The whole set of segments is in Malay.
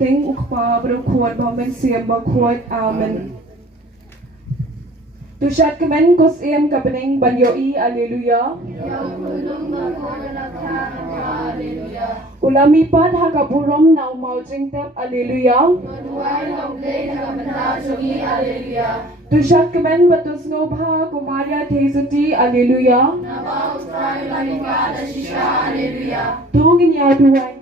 Ting ukpa berkuat bamen siap berkuat amen. Tushat kemen kus iem kapening banyoi aleluya. Ulami pan hakaburom na umau jingtep aleluya. Tushat kemen batus ngobha kumaria tezuti aleluya. Tungin ya duai.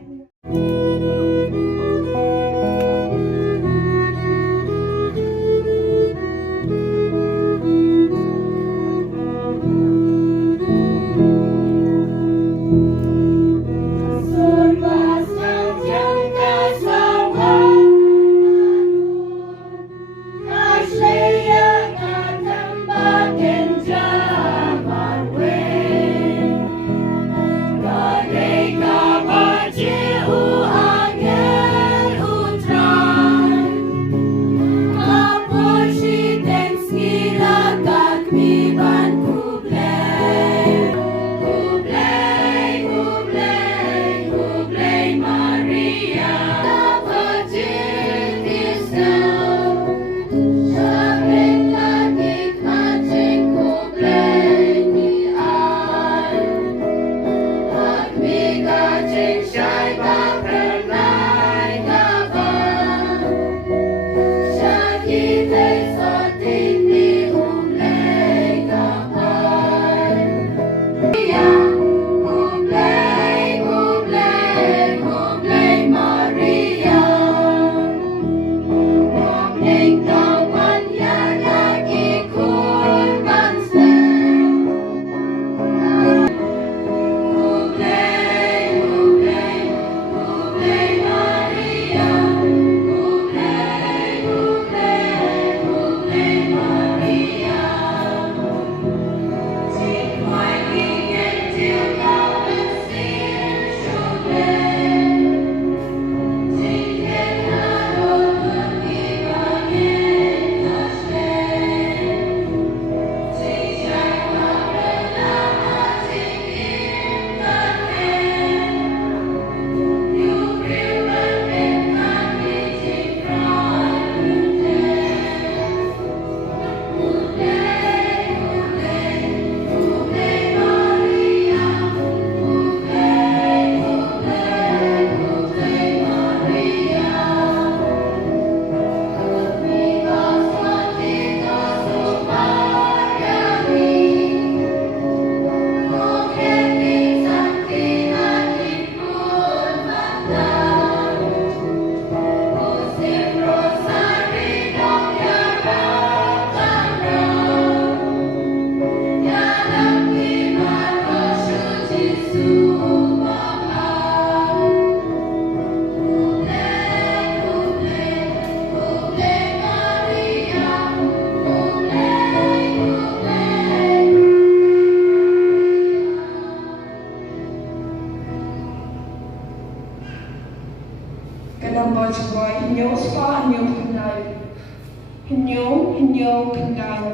Hinyo kendal.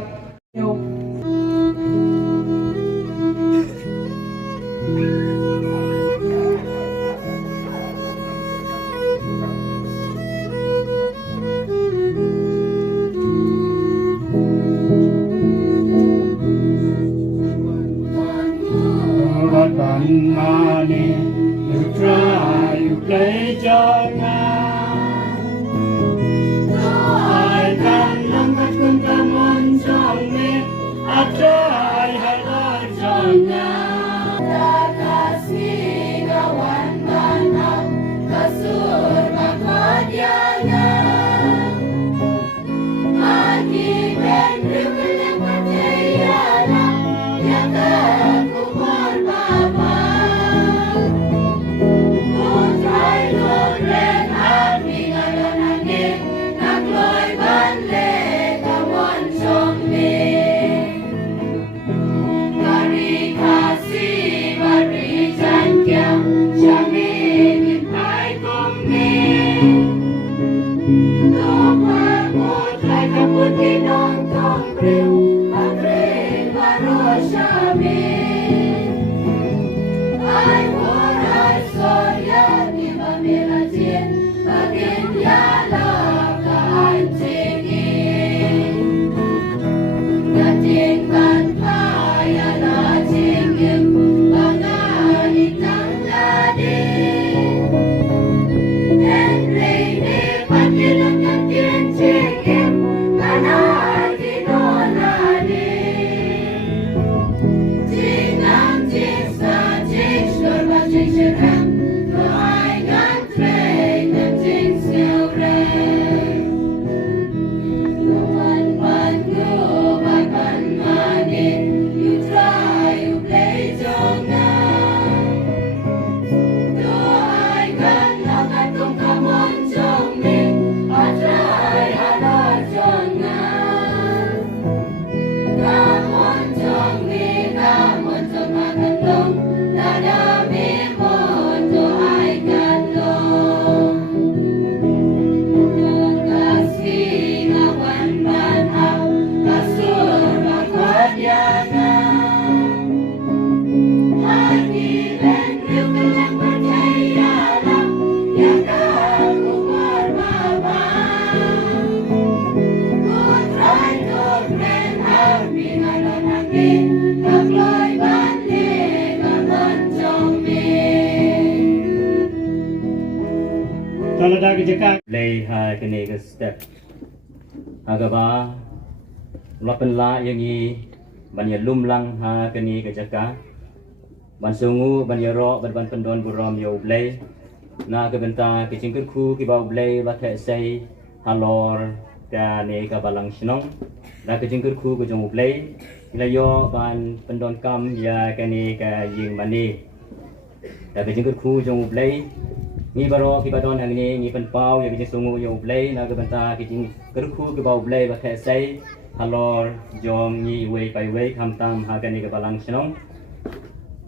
You try, you play jangan. Try halal jangan. Kasih kawan tanam kasur makodiangan. Pagi bendera yang percaya yang kekubur bapa. Ku try to kalau dah kerja play ha kene ke step agaba lapan la yang i banyak lumlang ha kene ke jaka ban sungu ban yaro ban pendon buram yo play na ke benta ke cingkir ku ki bau play ba the sei halor ka ne ka balang sinong na ke cingkir ku ke jong play ila yo ban pendon kam ya kene ka ying mani na ke cingkir ku jong play ni baro ki badon hang ni ni pen pau ya ki sungu yo play na ke benta ki jing kerku ke bau play ba the sei halor jom ni wei pai wei kam tam ha kene ke balang sinong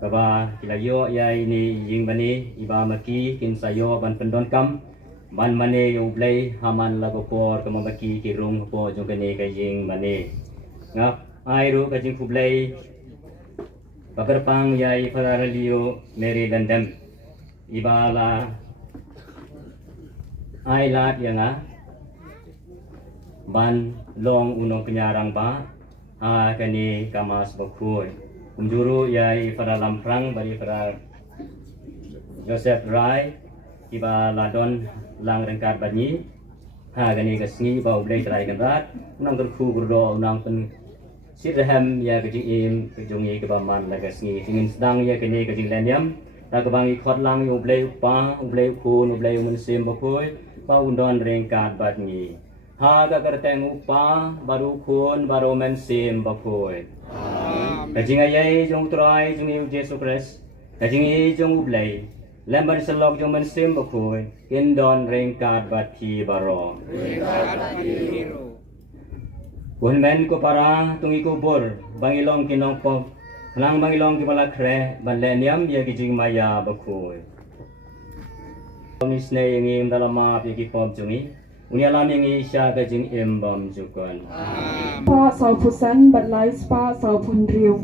kaba kila yo ya ini ying bani iba maki kin sayo ban pendon kam ban mane yo play haman lago por ke maki ki rung po jong kene ke ying mane ngap ai ru ka jing ku play bakar pang yai faralio meri dandam ibala ai lat yang ban long unong kenyarang ba a kani kamas bakui Unjuru yai pada lamprang bari pada Joseph Rai iba ladon lang rengkat bani ha gani kasngi bau blai trai kan rat unang kerku kurdo unang pen sirham ya kejing im kejungi ke baman la kasngi tingin sedang ya kini kejing leniam ta ke bangi khot lang yu blai pa blai khun blai mun sim bakoi ba undon rengkat bani ha ga kerteng upa baru khun baru men sim bakoi Kajing ayai jong trai jong iu Yesus Kristus kajing i jong ublai lembar selok jong mensim bakoi indon rengkat bati baro Kun men ko para tungi kubur bangilong kinong pop lang bangilong kipala kre banleniam ya kijing maya bakoi Misne yang im dalam maaf ya kipop jongi Uni alam yang isya kajing imbam jukon Pa sau pusan bat lai spa sau pun riu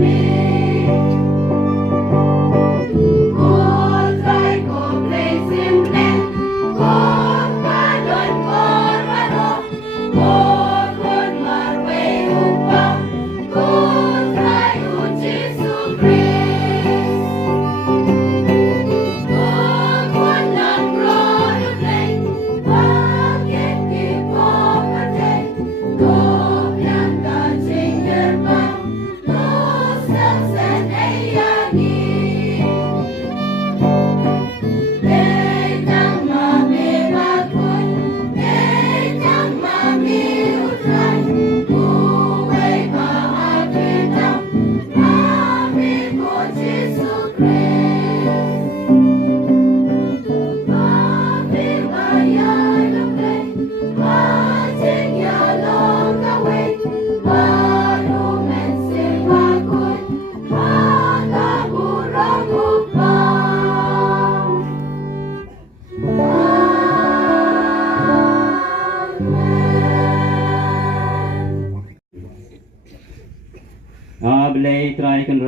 Amen.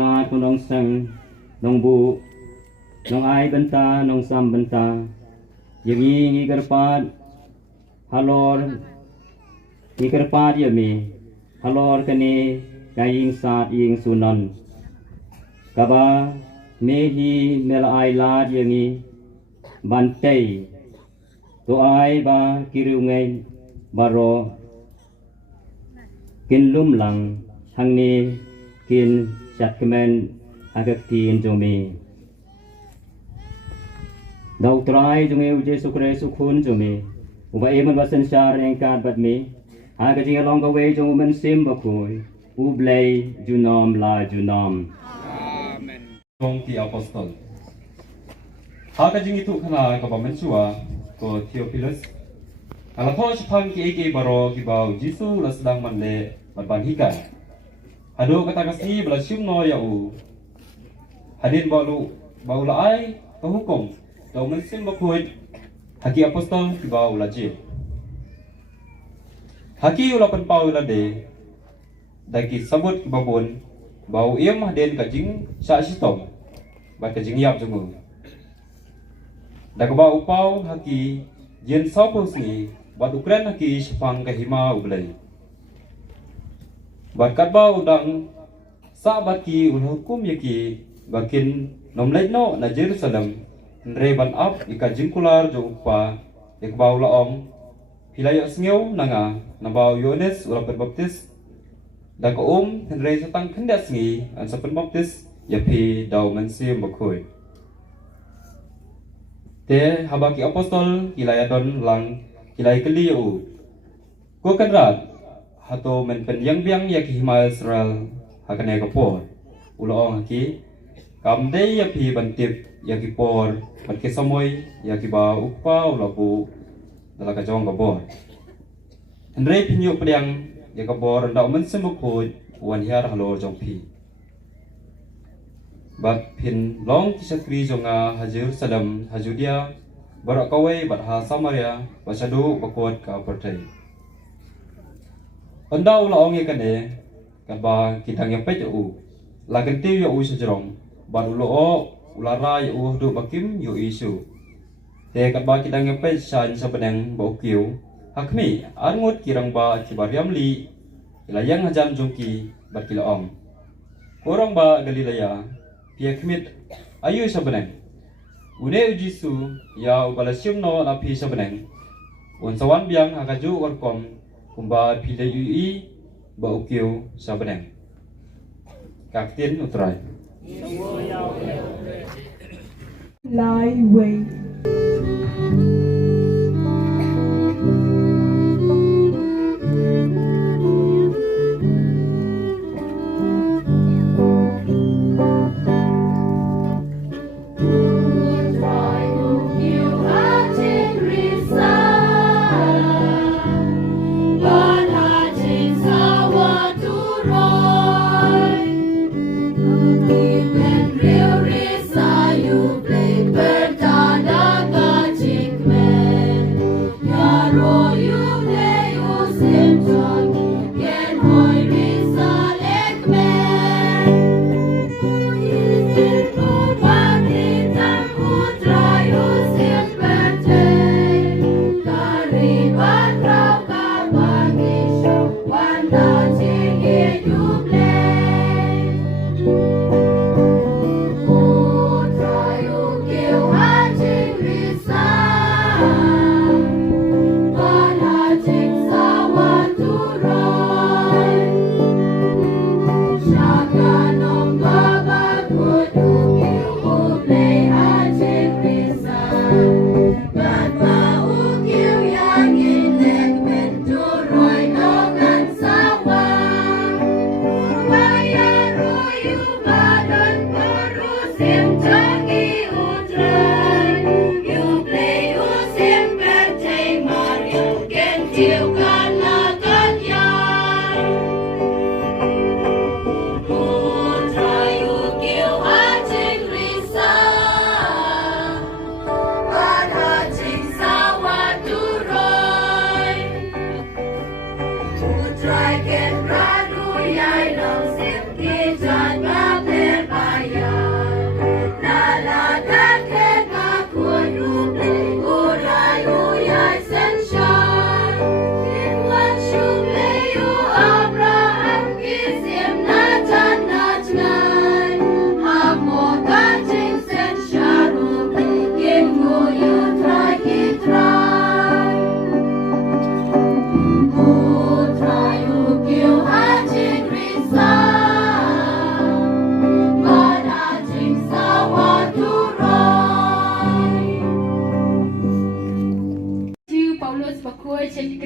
ราชของน้องสังน้องบุน้องไอบันตาน้องซัมบันตาอย่างนี้งี้กระปาดฮัลโหลงี้กระปาดยังมีฮัลโหลกันนี้กายิงศาสตร์ยิงสุนันกะบาเมฮีเมลไอลาดอย่างนี้บันเตยตัวไอบากิรุงไงบารอกินลุ่มหลังหังนี้กินจัดกแมนอากาศทีนจงมีดาวตรายจงมีอุจสุขเรสุขุนจงมีอุบะเอมันวัสันชาเรียงการบัดมีหากจิงลองกเวจงมันซิมบะคุยอุบเลยจุนอมลาจุนอม Trong ti apostol. Haka jing itu kana ka pamensua ko Theophilus. Ala tho chapang ki eke baro ki bau Jisu la sedang manle ban hikan. Hado kata kasni bala syum no ya u. Hadin bau la ai ka hukum. Tau mensim ba kuit haki apostol ki bau la je. Haki ula pan pau la de. Daki sabut ki babon bau iam hadin ka jing sa sitom. Ba ka jing yap jungu. Dak bau pau haki jen sapo sni ba ukren haki shapang ka hima ublai. Ba kat bau dang sa bat ki ul hukum yaki bakin nomlai no na Jerusalem re ban up ika jingkular jo upa yak bau laom hilayo sngew nanga na bau Yohanes ula baptis dak re satang khendat sngi an sapen baptis yapi dau mensim bakoi te habaki apostol hilayadon lang hilay keliu ko kanrat hato men pen yang biang yaki hima Israel hakane kapor uloong haki kamde yapi bantip yaki por banke samoy yaki ba upa ulabu dalaga jong kapor Andre pinyo pediang yakabor ndau mensim bakoi wan hiar halor jong pi Bat pin long kisakri jonga hajur sadam hajudia barak kawai bat ha Samaria basadu bakot ka pertai. Ondau la ong yakane kaba kitang yapet u la gentiu yo u sejrong bat ulo ulara yo u du bakim yo isu. Te kaba kitang yapet san sabeneng baukiu hakmi angut kirang ba kibariam li ilayang hajan jongki bat kila ong. Orang ba Galilea Pia kemit ayu sabeneng. Une ujisu ya ubala syum no na pi sabeneng. Un sawan biang hakaju warkom kumba pile ui ba ukiu sabeneng. Kaktin utrai. Lai Wei. Real Risa, you play Bertanda, Chikme.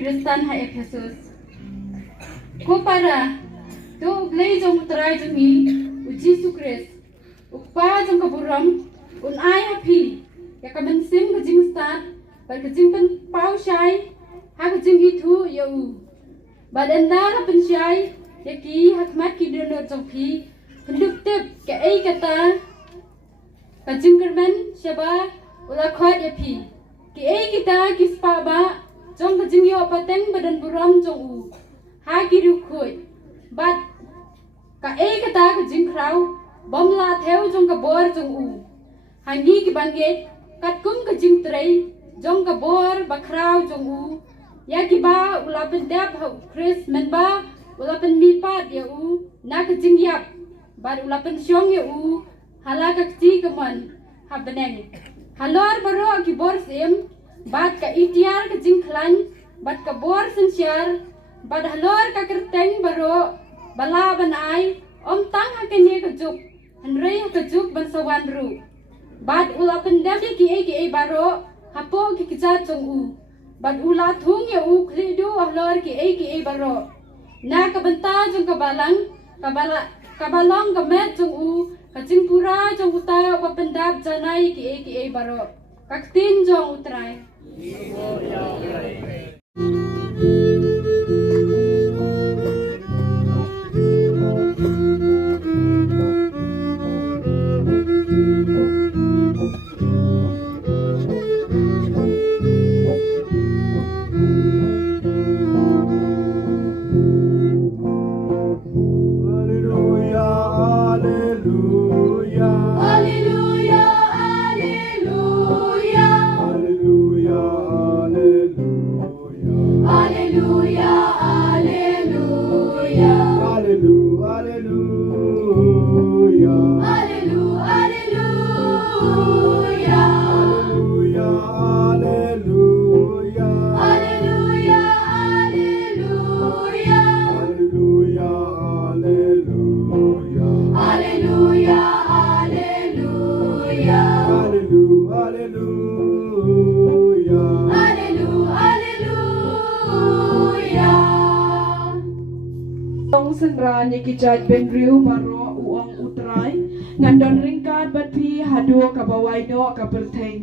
Kristan hai Efesus. Ko para tu glei jong utrai jong i Jesu Christ. Ukpa jong kaburam un ai happy. Ya kamen sim ke jing start bar ke jing pen pau shai ha ke jing itu ya u. Badan dah pen shai ya ki hakmat ki dono jong pi penduk tep ke ai kata ka jing kermen syaba ula khot ya pi. Ki ai kita ki spa ba jong ka jing yo pateng badan buram jong u. Ha ki ru khoi. Bat ka ai kata ka jing krau bom la theo jong ka bor jong u. Ha ni ki banget kat kum ka jing trei jong ka bor ba krau jong u. Ya ki ba ula pen dap ha Chris men ba ula pen mi pat ya u na ka jing yap. Ba ula pen syong ya u hala ka ti ka man ha beneng. Halor baro ki bor sim bat ka itiar ka jing khlan bat ka bor sen syar bat halor ka kerteng baro bala ban ai om tang ha ke ne ka juk hanrei ha ka juk ban sawan ru bat ula pen dap ki ai baro hapo ki kicha chong u bat ula thung ya u khli du halor ki ai baro na ka banta jong ka balang ka balong ka met jong u ka jing pura jong uta wa pendap janai ki ai baro kaktin jong utrai. Senran yaki jat ben riu baro uang utrai ngandon ringkat bat pi hadu ka bawai no ka perteng.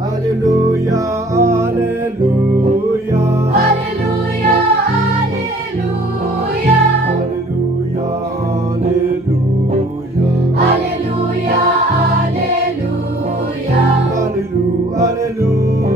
Hallelujah, hallelujah. Hallelujah, hallelujah. Hallelujah, hallelujah. Hallelujah, hallelujah. Hallelujah, hallelujah.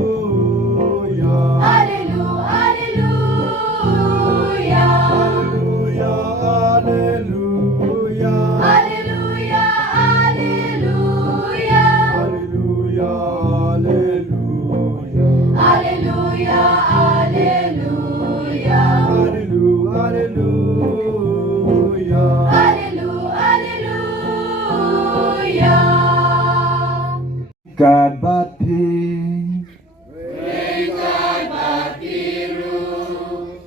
God but P.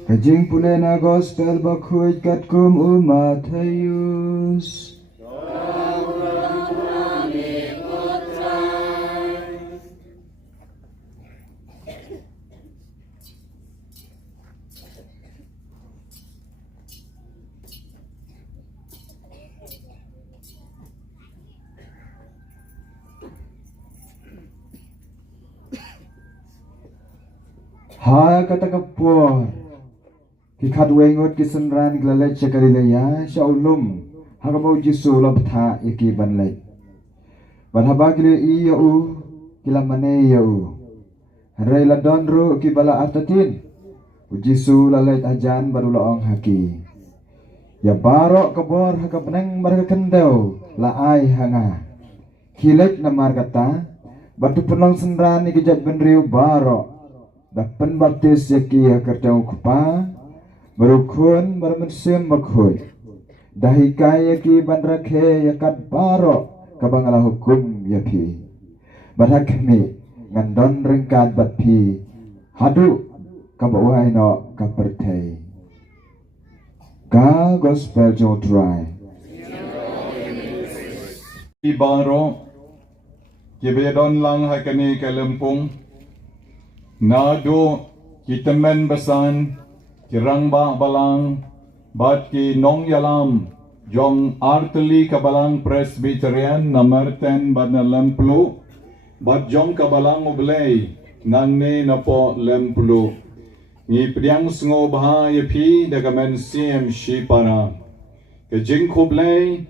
Kajing pulena gospel bakuit kat kum Matthews. Ha kata kapur ki khatwengot ki senran glale chakarilaya shaulum hagamau jisu labtha yaki banlai banhaba kile i yau kilamane yau harai ladon ru ki bala atatin jisu lalai ajan baru laong haki ya baro kabor hakapeneng mereka kendau la ai hanga kilek namar kata batu penong senran ki jab benriu baro dapen baptis yaki kerjau kupa berukun bermensim bakhui dahikai yaki bandrakhe yakat baro kabangala hukum yapi barakmi ngandon ringkat batpi hadu kabawai no kapertai ka gospel jotrai Ibaro kibedon lang hakani ke Lempung Nado kitemen besan kirang ba balang bat ki nong yalam jong arteli kabalang Presbyterian nomor 10 bat na lemplu bat jong kabalang oblay nang ne na po lemplu ni priang sngo bah ye pi dagamen sim shi para ke jing koblay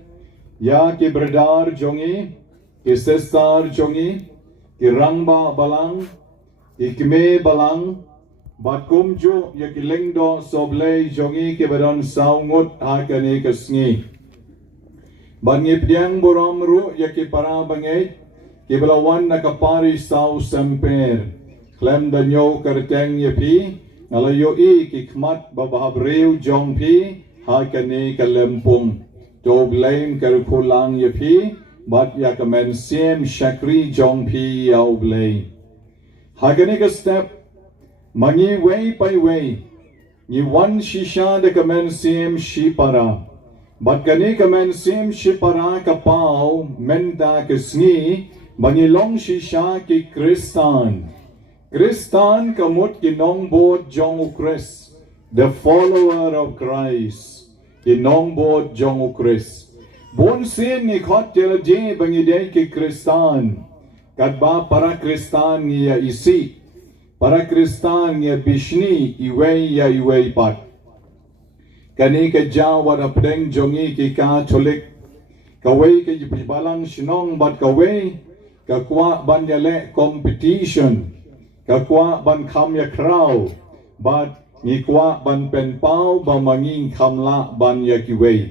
ya ki berdar jongi ki sestar jongi ki rangba balang ikme balang bakum ju ya ki lengdo soblay jongi ke badon saungut ha kani kasngi bangi priang borom ru ya ki para bangai ki belawan na kapari sau semper klem danyo kerteng ya pi ngalayo i ki khmat babahabreu jong pi ha kani kalempung to blame kerkulang ya pi bat ya kamen sim shakri jong pi ya oblay Hagani ka step, mangi way by way, ni one shisha de kamen sim shipara. But kani kamen sim shipara ka pao, menda kasni, mangi long shisha ki Kristan. Kristan kamut ki nong bod jong ukris, the follower of Christ. Ki nong bod jong ukris. Bon sin ni khot jelaje bangi day ki Kristan. Kadba para Kristan ya isi, para Kristan ya bishni iway ya iway pat. Kani ka jawad apdeng jongi ki ka cholik, kaway ka jibalang sinong bat kaway, kakwa ban yale competition, kakwa ban kam ya kraw, bat ngikwa ban penpau ba manging kamla ban ya kiway.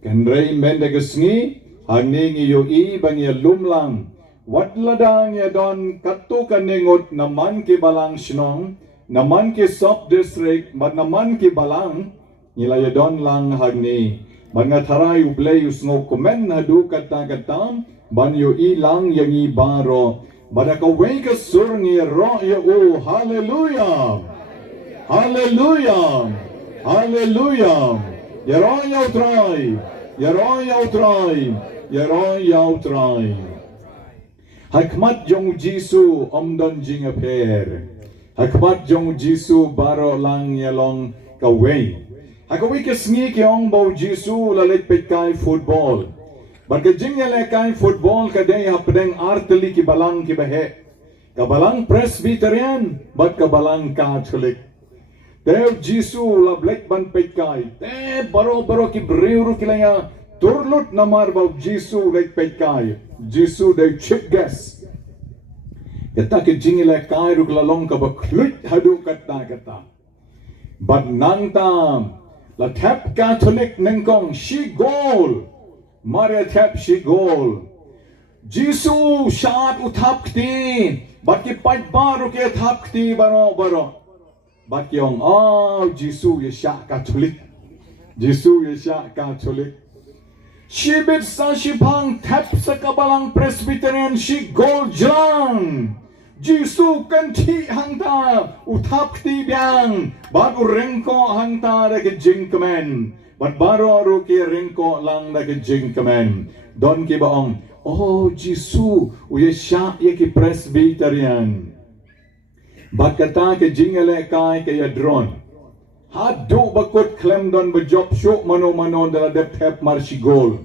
Kanray mendagasngi, hangning iyo i bang ya lumlang, Wat ladang ya don katu kaningot naman ki balang sinong, naman ki sub district, but naman ki balang, nila ya don lang hagni. Mga taray ublay usngo komen na du kata-katam, ban yu ilang yang ibaro. Bada kaway ka sur ni ro ya o, hallelujah! Hallelujah! Hallelujah! Yaro yaw try! Yaro yaw try! Yaro yaw try! Hakmat jong Jisu omdon jing aper. Hakmat jong Jisu baro lang yalong kaway. Hakaway kasngi kiong bau Jisu lalit pekai football. Baga jing yalekay football kaday hapdeng arteli ki balang ki bahe. Kabalang Presbyterian bat kabalang Catholic. Dev Jisu lablek ban pekai. Te baro ki breuru kilaya turlut namar bau Jisu lek pekai. Jisu de chip gas. Kata ke jingile kai ruk lalong ka baklut hadu kata. But nang tam la tap Catholic nengkong she goal. Maria tap she goal. Jisu shot uthap kti. But ki pait baru ke thap kti baro. But yong Jisu ye sha Catholic. Jisu ye sha Catholic. Shibit sa shipang tap sa kabalang Presbyterian shi goal jang. Jisu kanti hangta utap kti biang. Baru rengko hangta dake jingkamen. But baru aru ki rengko lang dake jingkamen. Don ki baong. Jisu uye sya ye ki Presbyterian. But kata ke jingale kai ke yadron. Hadu bakut klem don bejop syuk mano dala dep tep marshi gol.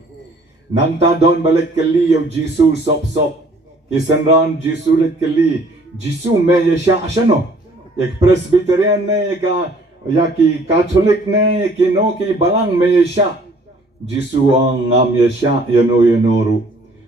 Nangta don balik kali yaw Jisu sop. Kisanran Jisu let kali. Jisu me yasha ashano. Yak Presbyterian ne yaki Catholic ne yaki no ki balang me yasha. Jisu ang ngam yasha yanoru.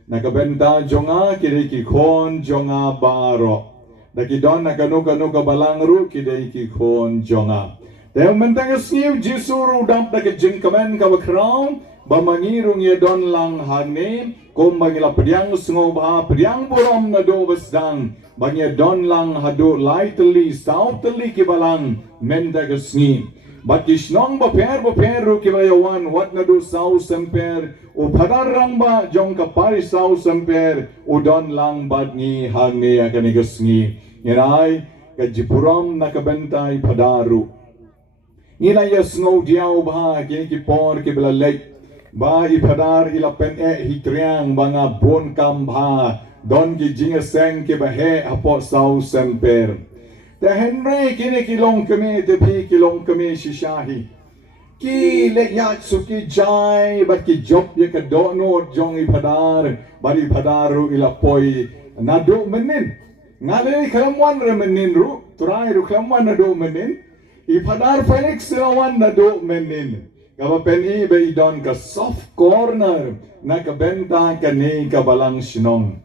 Nakabenta jonga kiri ki kon jonga baro. Daki don nakano ka balang ru kiri ki kon jonga. Dahil mentangas niyo Jisu rudam dake jingkamen kawakraw, bamangirong ye don lang hagni, kung mangila pediang sungo baha pediang borom na do basdang, bangye don lang hado lightly, southly kibalang mentangas ni. But kisnong baper ru kibayawan, wat na do south semper, o padarang ba jong kapari south semper, o don lang bad ni hagni akanigas ni. Yanay, kajipuram nakabentay padaru. Ila yasngo diaw bah kini ki por ki belalek ba ipadar ila pen hitriang banga bon kambha don ki jinga seng ki bahe apo sau semper Te Henry kini kilong kami te pi kilong kami si Shahi. Ki lek suki jai bat ki job ye ka dono jong I padar bari padaru ila poi nado menin. Ngale kelamuan re menin ru turai ru kelamuan nado menin. I padar Felix awan nado menin. Kaba peni be idon ka soft corner na ka benta ka ni ka balang sinong.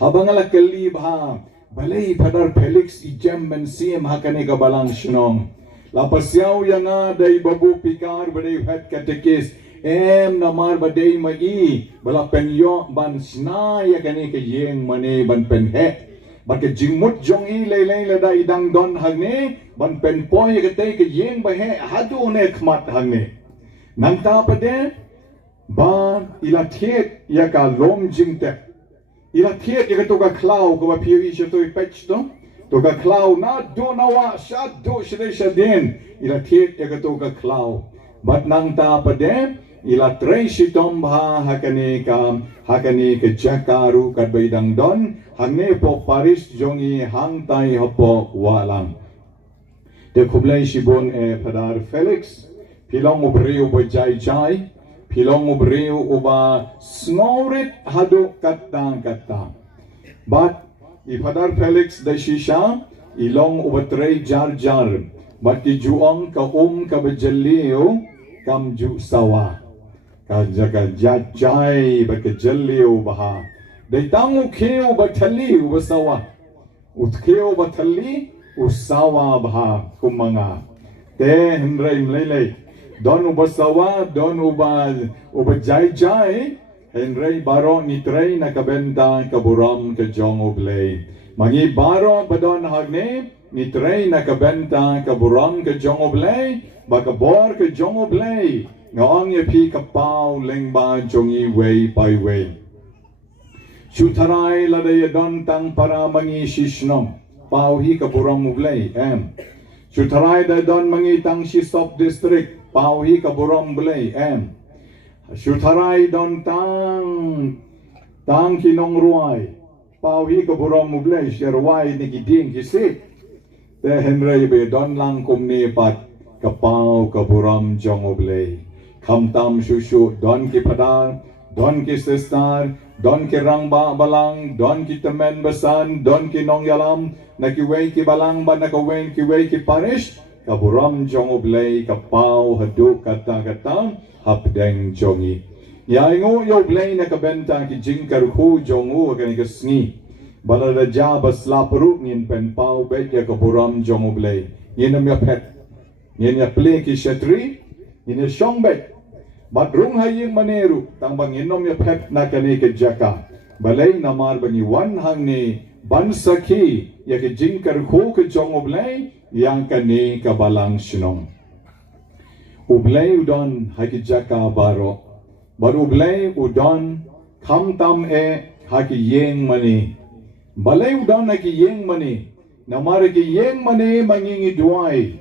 Habang ala kalib ha balay padar Felix I jam men siem ha ka ni ka balang sinong. Lapasyaw yang day babu pikar baday het katekis namar baday mai bala penyo ban snaya kani ke yeng mane ban penhe ban ke jingmut jong I lelay lada idang don hagne ban pen poy ke te ke yeng bahe hadu ne khmat hagne nang ta pade ban ila thiet ya ka lom jingte ila thiet ya to ka klau ko ba phi I to pech to Toka klau na do nawa shad do shade shadin ila thiet ega toka klau bat nang ta pade ila trei shitom bha hakane ka jakaru kat baidang don hangne po paris jongi hang tai hopo walang de kublai shibon padar Felix pilong ubreu bo jai pilong ubreu uba snorit hadu kata but Ipadar Felix da shisha ilong ubatrei jar bati juong ka ka bejaliu kam ju sawa ka jaga jajai ba ka jaliu baha dai tangu kheu bathali ubasawa utkheu bathali usawa baha kumanga te himrai mlele don ubasawa don ubajai Henry baro ni trei na kabenta kaburam ka jong oblay. Mangi baro badon hagne ni trei na kabenta kaburam ka jong oblay. Bakabor ka jong oblay. Ngaong ye pi kapau lengba jongi way by way. Shutaray ladaya don tang para mangi shishnom. Pau hi kaburam oblay. Shutaray da don mangi tang shisop district. Pau hi kaburam oblay. Shutaray don tang kinong ruay pawi ka buram mublay sherway ni giding kisit te Henry be don lang kumni pat kapaw ka buram jong oblay kamtam shushu don ki padar don ki sestar don ki rangba balang don ki temen besan don ki nong yalam nakiway ki balang ba nakaway ki way ki parish kaburam jong oblay kapaw hadu kata hapdeng jongi ya ingo yo blay na kabenta ki jingkar khu jongu kan ka sngi balada ja baslapru ngin pen pau be ya kaburam jongu blay yen ya pet yen ya play ki shatri yen ya shongbe badrung haying maneru tang bang yenom ya pet na kani ke jaka balay namar bangi wan hang ni ban sakhi ya ki jingkar khu ke jongu blay yang kani ka balang shinong Ublay udon haki jaka baro. Baru ublay udon kam tam haki yeng mani. Balay udon haki yeng mani. Namar haki yeng mani mangingi duay.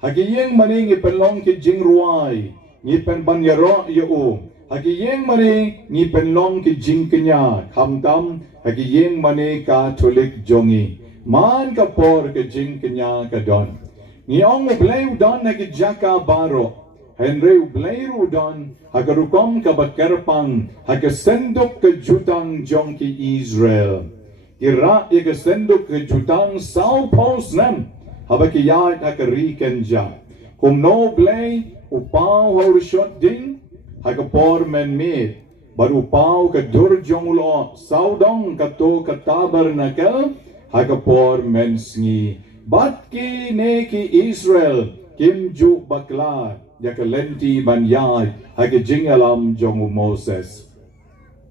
Haki yeng mani ngi penlong ki jing ruay. Ngi pen banyaro yo. Haki yeng mani ngi penlong ki jing kenya. Kam tam haki yeng mani ka tulik jongi. Man ka por ka jing kenya ka don. Ngi ong ublay udon haki jaka baro. Henry Blairu don hagarukom kabakerpang hagasendok ke jutang jongki Israel. Ira igasendok ke jutang Sao Posnem habakiyat hakariken ja. Kum no blay upaw haurshot ding hagapor men mit. Bar upaw ke durjong ulo saudong kato katabernakel hagapor men sngi. Batki neki Israel kimju baklar. Yakalenti banyay hake jingalam jongu Moses.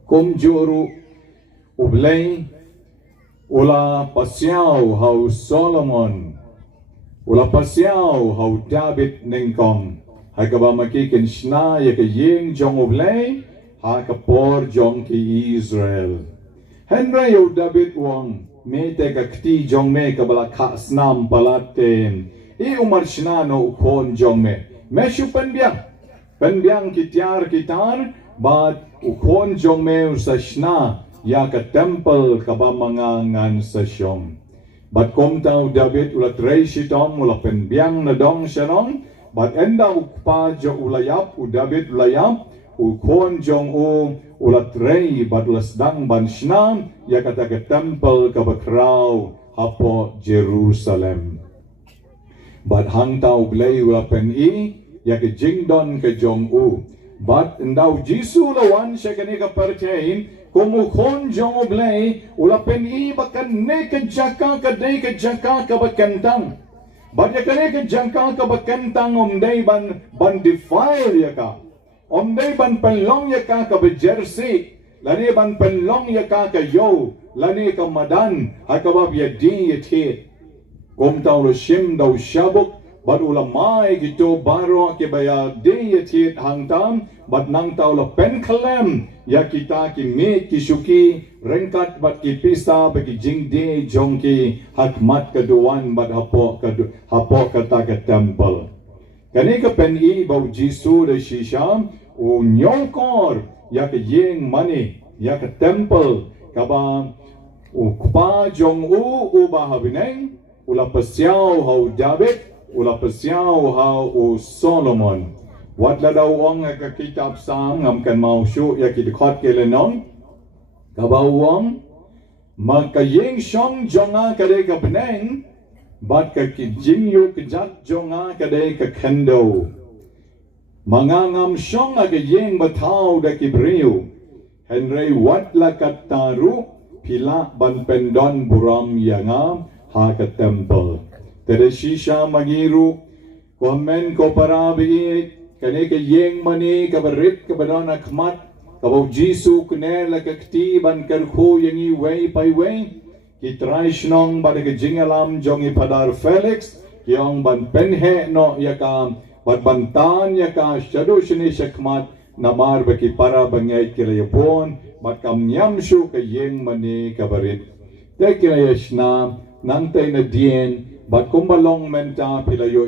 Kum juru ublay ula pasyaw hau Solomon. Ula pasyaw hau David nengkong. Hake ba makikin shna yake ying jong ublay hake por jong ki Israel. Henry o David wong mete kakti jong me kabala kasnam palaten. I umar shna no ukon jong me. Meshu penbiang kitiar kitar bat ukon jong me usashna ya ka temple kabamangangan sa syong Bat kom tau David ulat rei sitom ula penbiang na dong shanong. Bat enda ukpa jo ulayap u David ulayap u kon jong ulat rei bat lasdang ban shnam ya kata ke temple ka bakrau hapo Jerusalem. Bat hang tau blei ula pen ya ke jingdon ke jong Bat endau Jisu lawan syakani ka percayain kumukon jong blei ula pen bakan ne ke jaka ka dei ke jaka ka bakentang. Bat ya kane ke jangka ka bakentang omday ban defile ya ka. Omday ban penlong ya ka bejersey. Lani ban penlong ya ka yo. Lani ka madan hakabab ya di ya tit. Kum tau lo shim daw shabuk. Bat ulamay kito baro ke baya di ya tit hangtam. Bat nang tau lo pen kalem. Ya kita ki mit ki syuki. Rengkat bat ki pisa bagi jingdi jongki hakmat keduan bat hapo kata ke temple. Kani ke peni bau Jisu de shisham u nyongkor ya ke yeng mani ya ke temple kaba u kpa jong u bahabineng ula pasiao hau David ula pasiao hau Solomon. Wat la daw ang ke kitab Psalm ngam kan mau syu ya ki dekot ke lenong kabawang makayeng syong jonga kadai ka beneng bat ka kijingyo kejat jonga kadai ka kendo mangangam syong agayeng batao da kibriyo henry watla kataru pila ban pendon buram yanga ha ka temple tere shisha magiru komen ko parabi kane ka yeng mani ka barit ka badon akmat Kabau Jisu kene la kaktiban kerku yang i way by way. Ki try shnong bada ke jingalam jongi padar Felix. Yang ban penhe no yaka bat bantan yaka shadu shini shakmat namar baki para bangay kilayapon. Bat kam nyamshu ka yeng mani kabarit. Te kilayashna nangtay na dien. Bat kumbalong menta pilayo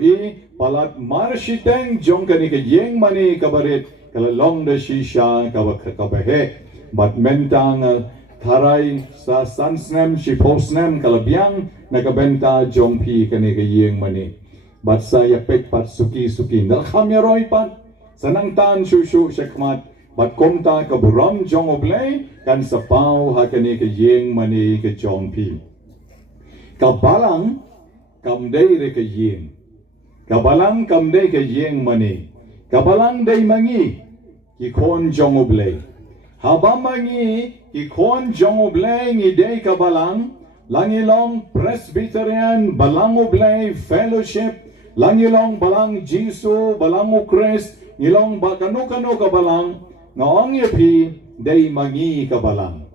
palat marshiteng jong kani ka yeng mani kabarit. Kalau long de shisha kabahe bat mentang tharai sa sansnem shiposnem kalau biang nakabenta jongpi kane kayeng mani bat saya pek pat suki nalkham ya roy pat sanang tan shushu shakmat bat komta kaburam jong oblay kan sapau ha kane kayeng mani ke jongpi kabalang kamdei re kayeng kabalang kamdei kayeng mani kabalang day mangi ki kon jong oblay habang mangi ki kon jong oblay ngi day kabalang langilong Presbyterian balang oblay fellowship langilong balang Jisu balang Christ ngilong bakano kabalang ngaong yapi day mangi kabalang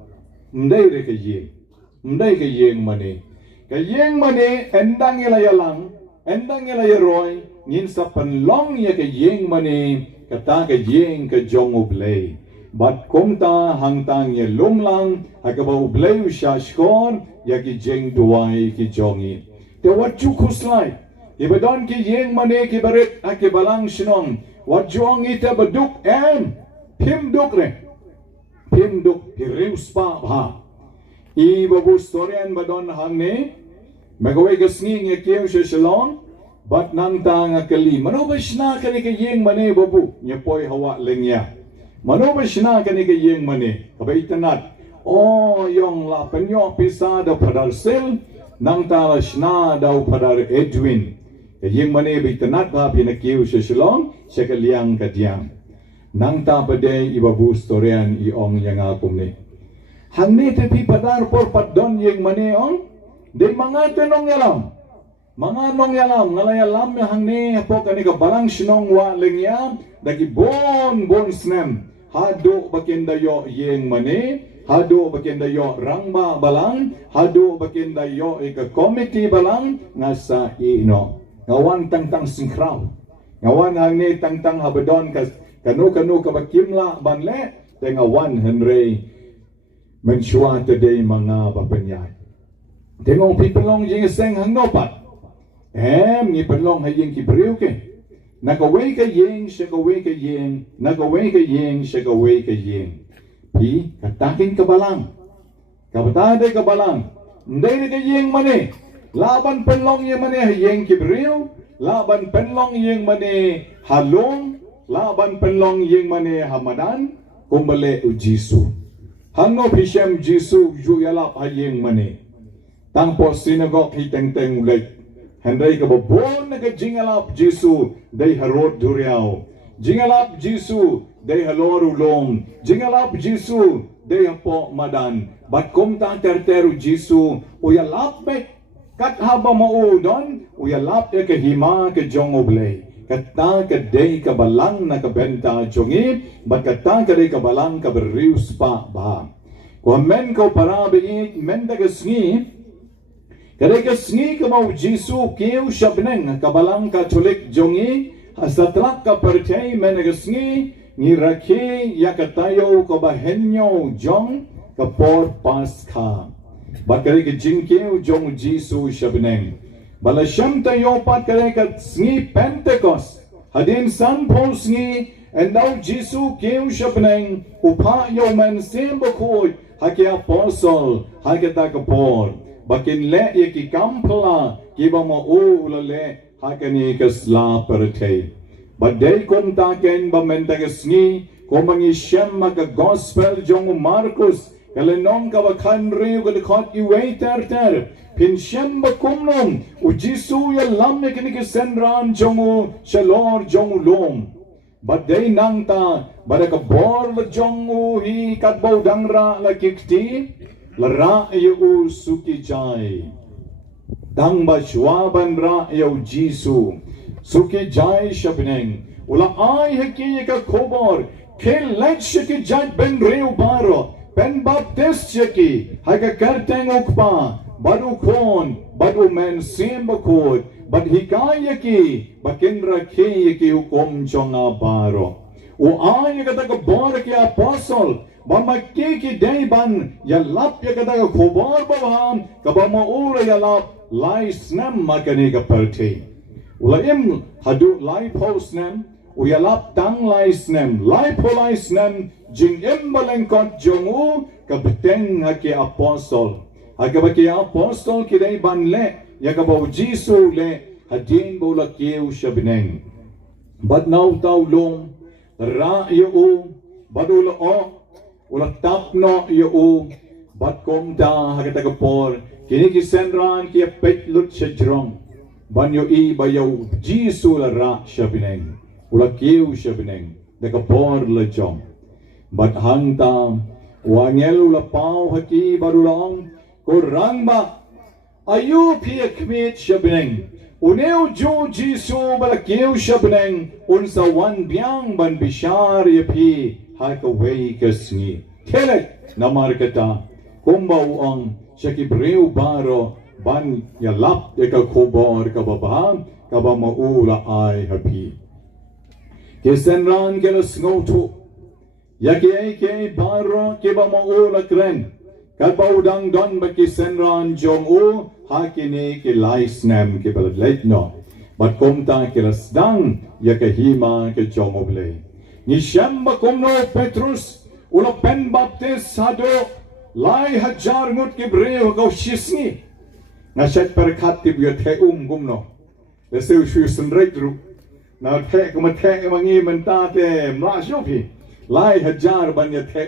mday re kayeng mani endang ilayalang endang ilayaroy ngin sa panlong ya ke yeng mani kata ke yeng ke jong oblay bat komta hangtang ya lumlang hakaba oblay shashkon ya ki jeng duai ki jongi te wat chukuslay ibadon ki yeng mani ki barit akibalang shinong wat jong ita baduk pimduk pirius pa ha ibabu storyan badon hangne magaway gasngi nga kiyo shalom bat nang tang akali manobas na kani kayeng mani babu nyapoy hawa lengya manobas na kani kayeng mani kabaitanat yung la penyo pisada padar sel nang talas na daw padar Edwin kayeng mani baitanat ha pinakiw sa shalom sa kaliyang kadyang nang tapade ibabu storyan iong yang akum ni hangni tepi padar por padon yeng mani on de mga tenong yalam mga nong yalam ngalayalam yang ni po kani ka balang sinong wa lengya dagi bon snem hado bakendayo yeng mani hado bakendayo rangba balang hado bakendayo ika committee balang ngasa ino ngawan tangtang singkraw ngawan ni tangtang habadon kanu ka bakimla banle te ngawan henry mensua today mga bapanyay tengong pipelong jing seng hang nopat ni pelong hayeng kibriu ke nakaway ka yeng shakaway ka yeng nakaway ka yeng shakaway ka yeng katakin kabalang kabatada kabalang ndai ka yeng mani laban penlong yang mana yang kibriu, laban penlong yang mana halong, laban penlong yang mana hamadan, kumbale u Jisu. Hango pisem Jisu ju yalap hayeng mana. Tang po sinagok hiteng-teng ulit. Henday ka babon na ka jingalap Jisu, day harot duriao. Jingalap Jisu, day halor ulong. Jingalap Jisu, day po madan. Bat kum ta terteru Jisu, uyalap mek. Kat haba maudon, uyalap ya ka hima ka jong oblay. Kata ka day ka balang na kabenta jongi, bat kata ka day ka balang ka berius pa ba. Kung men ko parabiit, men da ka sngi, kadai ka sngi ka mau Jisu keu shabneng kabalang ka tulik jongi hasatlak ka percay men ka sngi ngiraki ya ka tayo ka bahenyo jong ka por pas ka bakare ka jingkeu jong Jisu shabneng bala sham tayo pat kadai ka sngi Pentecost hadin san pol sngi and now Jisu keu shabneng upa yo men sembo koy haki apostle haki ta ka por bakin le ye ki kampla ki ba mo ula le hakani kasla perte badai kom ta ken ba menta kasni komangi shem ka gospel jong Marcus kalenong ka ba kanri ko khot i waiter ter pin shem ba kumnom u Jisu ya lam ye kini ki senran jong shalor jong lom badai nang ta baraka bor la jong hi kat bau dangra la kikti Lara yu suki jai Dang ba shwaban ra yu Jisu Suki jai shabneng Ula ai haki ka kobor Ke let shaki jai ben reu baro Ben baptist shaki Haka karteng ukpa Badu kon Badu men simba kod Bad hikaya ki Bakin rakhi ki hukum jonga baro O ai ka taka bor ki apostle Mamakiki dayban yalap ya kada khobar babam kabama ura yalap lai snam makani ka parti ulaim hadu lai posnam uyalap tang lai snam lai polai snam jing imbalengkot jongu kabteng haki apostol hakabaki apostol ki dayban le yakabau Jisu le hadin bola kiu shabneng but now taulong ra yu badul o Ulak tapno yu bat kom da hagata kapor kini ki senran ki pet lut shajrong ban yu I bayaw Jisu la ra shabineng ulak kiu shabineng da kapor la jom bat hang ta wangel ula pau haki barulong ko rangba ayu pi kmit shabineng uneu jo Jisu bala kiu shabineng unsa wan biang ban bishar ya pi Haka way kasngi. Kelek namar kata. Kumbau ang shakibreu baro ban yalap eka kobor kababaham kaba maula ay hapi. Kesenran kelas ngotu. Yaki eke baro keba maula kren. Kaba udang don baki senran jong u hakini ke laisnem ke baladletno. Bat komta kelas dang yakahima ke jong oblay. Ni Shamba kumno Petrus ulo pen baptis hado lai hajar ngut kibreu kau shisni nasat perkat tibu te kumno leseu shu senredru na te kumate mangi mentate mlashopi lai hajar banya te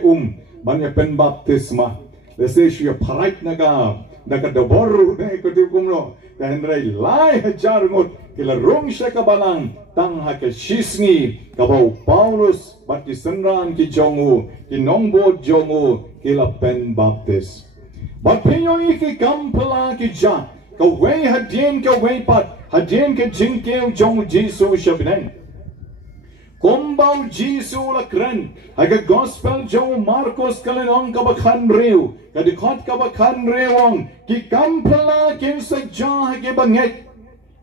banya pen baptisma leseu shu parait naga doboru ne kutu kumno Henry lai hajar ngut kila rung shakabalang tang haka shisni kabau Paulus bat ki senran ki jongu ki nongbot jongu kila pen baptis bat pinyo iki kampala ki ja ka way hadien ka way pat hadien ka jinkeu jongu Jisu shabnen kumbau Jisu la kren haka gospel jongu Marcos kalenong kabakhan reu kadikot kabakhan rewong ki kampala kin sa ja ki banget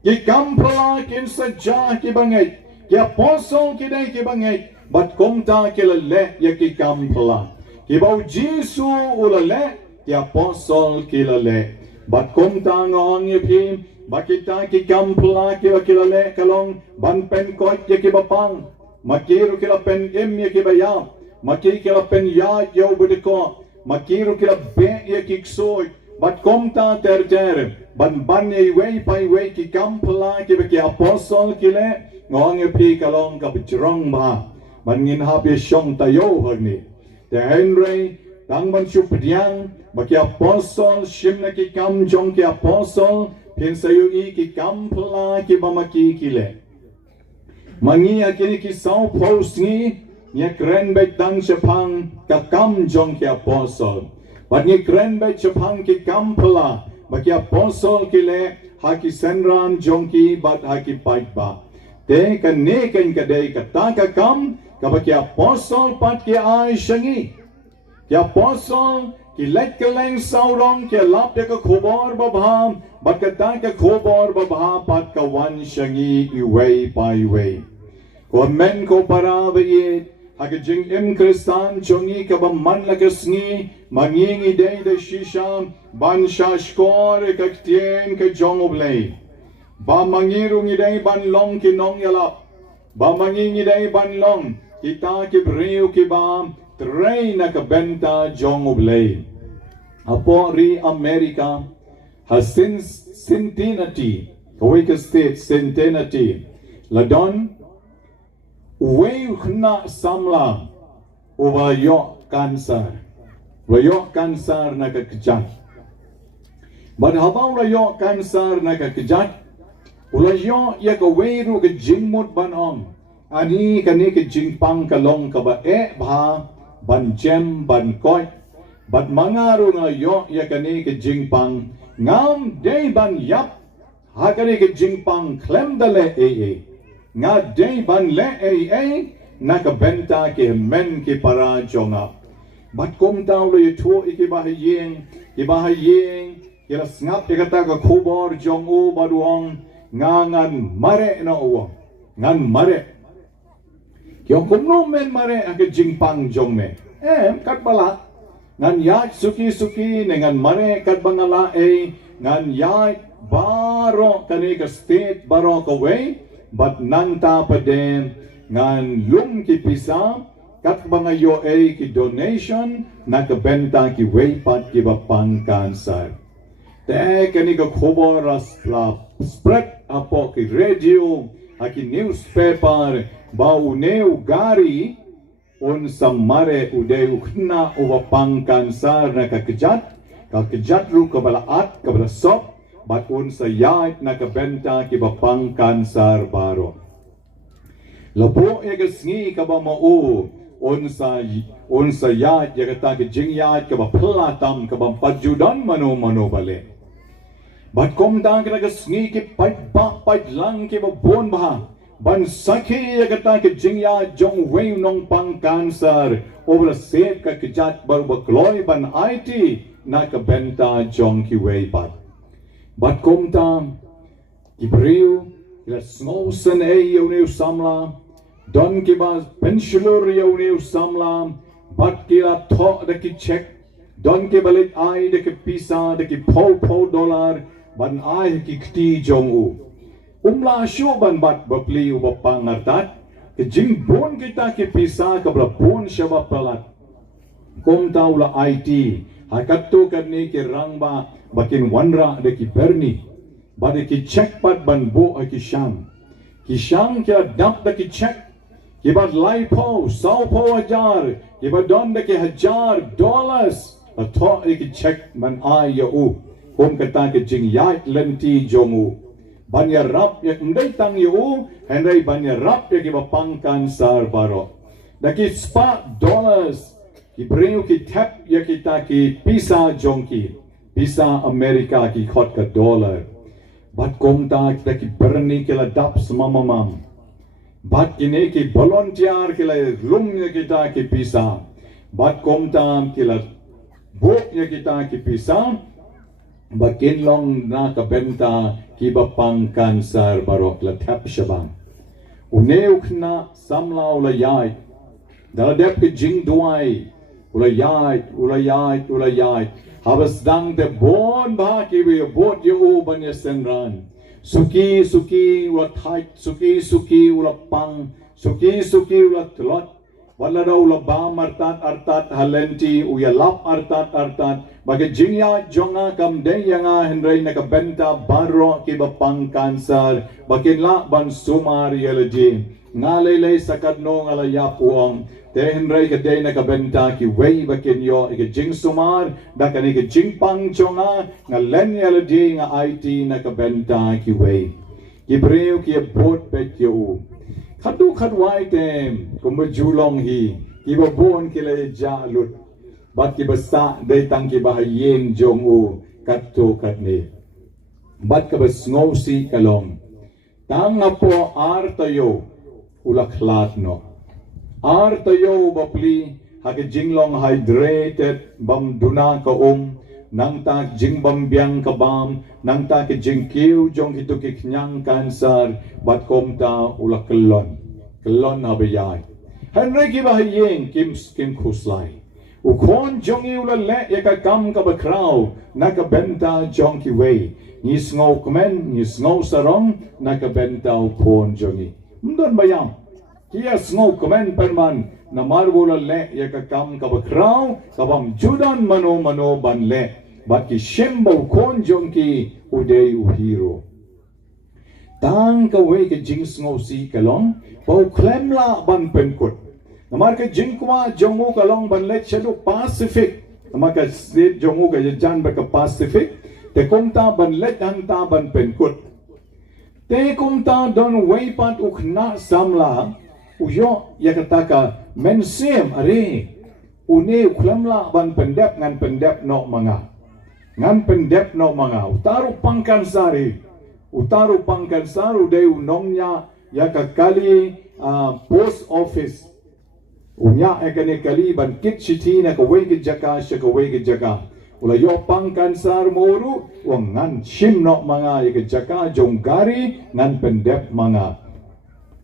ki kampala kin sa ja ki banget ki apostle ki dai ki banget bat komta ki le ya ki kampala ki bau Jisu ulale ki apostle ki le bat komta ngong ye pi bakita ki kampala ki le kalong ban pen kot ye ki bapang makiru ki pen em ye ki bayam maki ki pen ya yo budiko makiru ki be ye ki soy bat komta ter ban ye way pai way ki kampla ki apostol ki le ngong e pi kalong ka bichrong ba ban ngin ha pe shong tayo hagni te henry dang ban chu pdiang ba ki apostol shimna ki kam jong ki apostol pin sayo I ki kampla ki bamaki ki le mangi akini ki sao post ni nya kren be dang chapang ka kam jong ki apostol bat ni kren be chapang ki kampla ba ki apostol ki le ha ki senran jong ki bat ha ki pait ba te ka ne ken ka dei ka ta ka kam ka ba ki apostol pat ki ai shangi ki apostol ki let ka leng saurong ki lap de ka khobor ba bham bat ka ta ka khobor ba bha pat ka wan shangi I way pai way ko men ko para ba ye hag jing im kristan chongi ka ba man la ka sngi mangingi dei de shisha ban shashkor ka tien ka jong oblei ba mangirung idai ban long ki nong yala ba mangingi dei ban long kita ki breu ki ba train ka benta jong oblei apo ri America has since centenity Kawika state centenity ladon way khna samla over yo cancer na ka kjat but habau la yo cancer na ka kjat ula yo ya ka way ru ka jingmut ban ong ani ka ne ka jingpang ka long ka ba e bha ban jem ban koi but mangaru nga yo ya ka ne ka jingpang ngam day ban yap ha ka ne ka jingpang klem dale e nga day ban le e na ka benta ke men ki para jonga bat kom tau le thu ki ba yeng ki la snap de kata ka khobor jong u baduang ngan mare na u ngan mare kyo kom no men mare ak jingpang jong me kat bala ngan ya suki dengan mare kat bangala ngan ya baro kani ka state baro ka way but nanta pa din ngan lum ki pisa kat mga yo ki donation na kabenta ki way pat ki bapang cancer te kani ka khobor spread apo ki radio aki newspaper ba uneu gari on samare ude ukhna ubapang cancer na kakjat ru kabalaat kabalasop bat un sa yait na kabenta ki bapang cancer baro lapo egasngi ka ba mau on sa yait yagata ki jingyat ka ba platam ka ba pajudan mano bale bat kom dang ka gasngi ki pait lang ki ba bon ba ban sakhi yagata ki jingya jong wei nong pang cancer obra sep ka kijat bar ba kloi ban IT na ka benta jong ki wei bat kom tam ki breu la snowsen yo neu samla don ki ba pensulur yo neu samla bat ki la tho de ki check don ki balit ai de ki pisa de ki po dollar ban ai ki kti jong u umla syo ban bat bapli u bapangartat ke jing bon kita ki pisa ka bla bon shaba palat kom tau la IT hakatto karni ki rangba bakin wanra de ki berni bade ki check pat ban bo ki sham ki dap de ki check ki bad lai po sao po hajar ki bad don de ki $1,000 a tho ki check man ai ya u kom kata ki jing yait lenti jongu banya rap ya ndai tang yu henry banya rap ya ki bapang cancer baro daki spa dollars ki breu ki tap ya kita ki pisa jongki pisa Amerika ki khot ka dollar bat kom ta kita ki berni ki la dap mamamam bat kine ki volunteer ki la lum ya kita ki pisa bat kom ta ki la bok ya kita ki pisa bakin long na ka benta ki bapang cancer barok la tap shabang uneu khna samlau la yai dala dep ki jing duai ula yai habas dang de bon ba ki we bot you ban ye senran suki ula thai suki ula pang suki ula tlot wala daw labam artat halenti uyalap artat bagi jingya jonga kamdeya nga henry nakabenta baro kibapang kansar bakin la ban sumar yalaji ngalaylay sakadno ngalayap uong te henry kaday nakabenta ki way bakin yo ikajing sumar dakani ikajing pang jonga ngalen yalaji nga IT nakabenta ki way kibreu ki bot pet yo Kadu kadwai tem kumajulong hi kibabon kila jalut bat kibasa day tang kibahayeng jong u katto katni bat kabasngaw si kalong tang po artayo ulaklat no artayo bapli hakijinglong hydrated bam duna ka nang tak jing bambiang kabam nang tak jing kiu jong itu kiknyang kansar bat komta ulak kelon abayay henry kibahayeng kim kuslay ukon jong iula le yakakam kabakraw nakabenta jong kiway ngisngaw kemen ngisngaw sarong nakabenta upon jongi mdon bayam kia sngaw kemen perman na marwula le yakakam kabakraw kabam judan mano ban le bat ki shembo konjong ki uday uhiro tang kaway ke jings ngo si kalong pau klemla ban penkut namar ke jingkwa jongu kalong ban let shadu Pacific namar ke state jongu ke jan ba ke Pacific te kumta ban let hanta ban penkut te kumta don way pat ukna samla uyo yakataka mensem are une klemla ban pendep ngan pendep no manga ngan pendep no mga utaru pangkansari day unongnya ya kakali post office unya ekane kali ban kit city na kaway ke jaka ula yo pangkansar moru wang ngan shim no mga ya ke jaka jonggari ngan pendep mga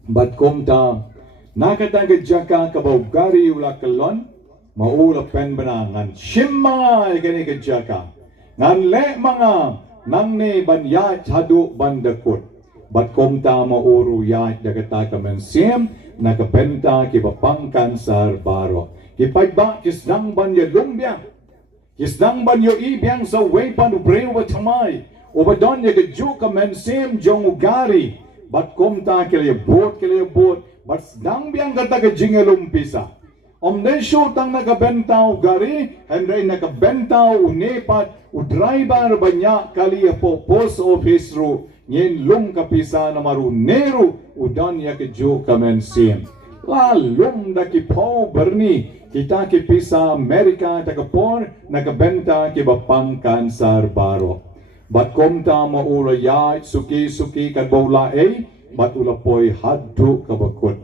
bat komta nakatang ke jaka kabaw gari ula kelon maula pen benangan shim mga ekane ke jaka ngan le mga nang ne ban ya hadu ban dakut bat komta mauru ya dagata kamen siem nakabenta ki bapang kansar baro ki pagba kisdang ban ya lumbia kisdang ban yo ibiang sa way pan ubreu wa tamay obadon ya gaju kamen siem jong ugari bat komta kila bot bat sedang biang kata ke jingelumpisa Omnesyo tang nakabentaw gari, henry nakabentaw unepat, driver banyak kali po post office ru, nyen lum kapisa na marunero, udan ya kejo kamensim. Lalum daki po berni, kita kipisa Amerika takapor, nakabenta kibapang kansar baro. Bat komta maula ya suki kadbawla bat ulapoy haddu kabakot.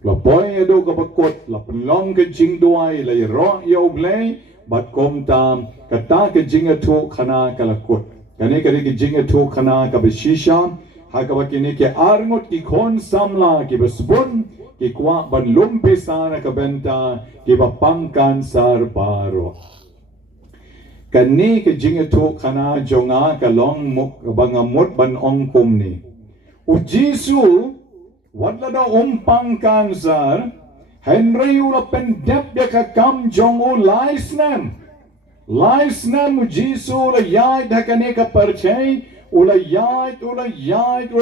Lapoy edo kabakot, lapenlong ke jing duay, lay ro yaw blay, bat komtam, kata ke jing atu kana kalakot. Kani ke jing atu kana kabishisha, hakabakini ke arngot ki kon samla ki basbun, ki kwa ban lumpisa na kabenta, ki bapangkan sar baro. Kani ke jing atu kana jonga kalong muk bangamot ban ongkum ni. Ujisu, wadla da umpang kansar, henry ula pendep ya kakam jongu laisnem ujisu ula yait hakane ka perchay, ula yait, ula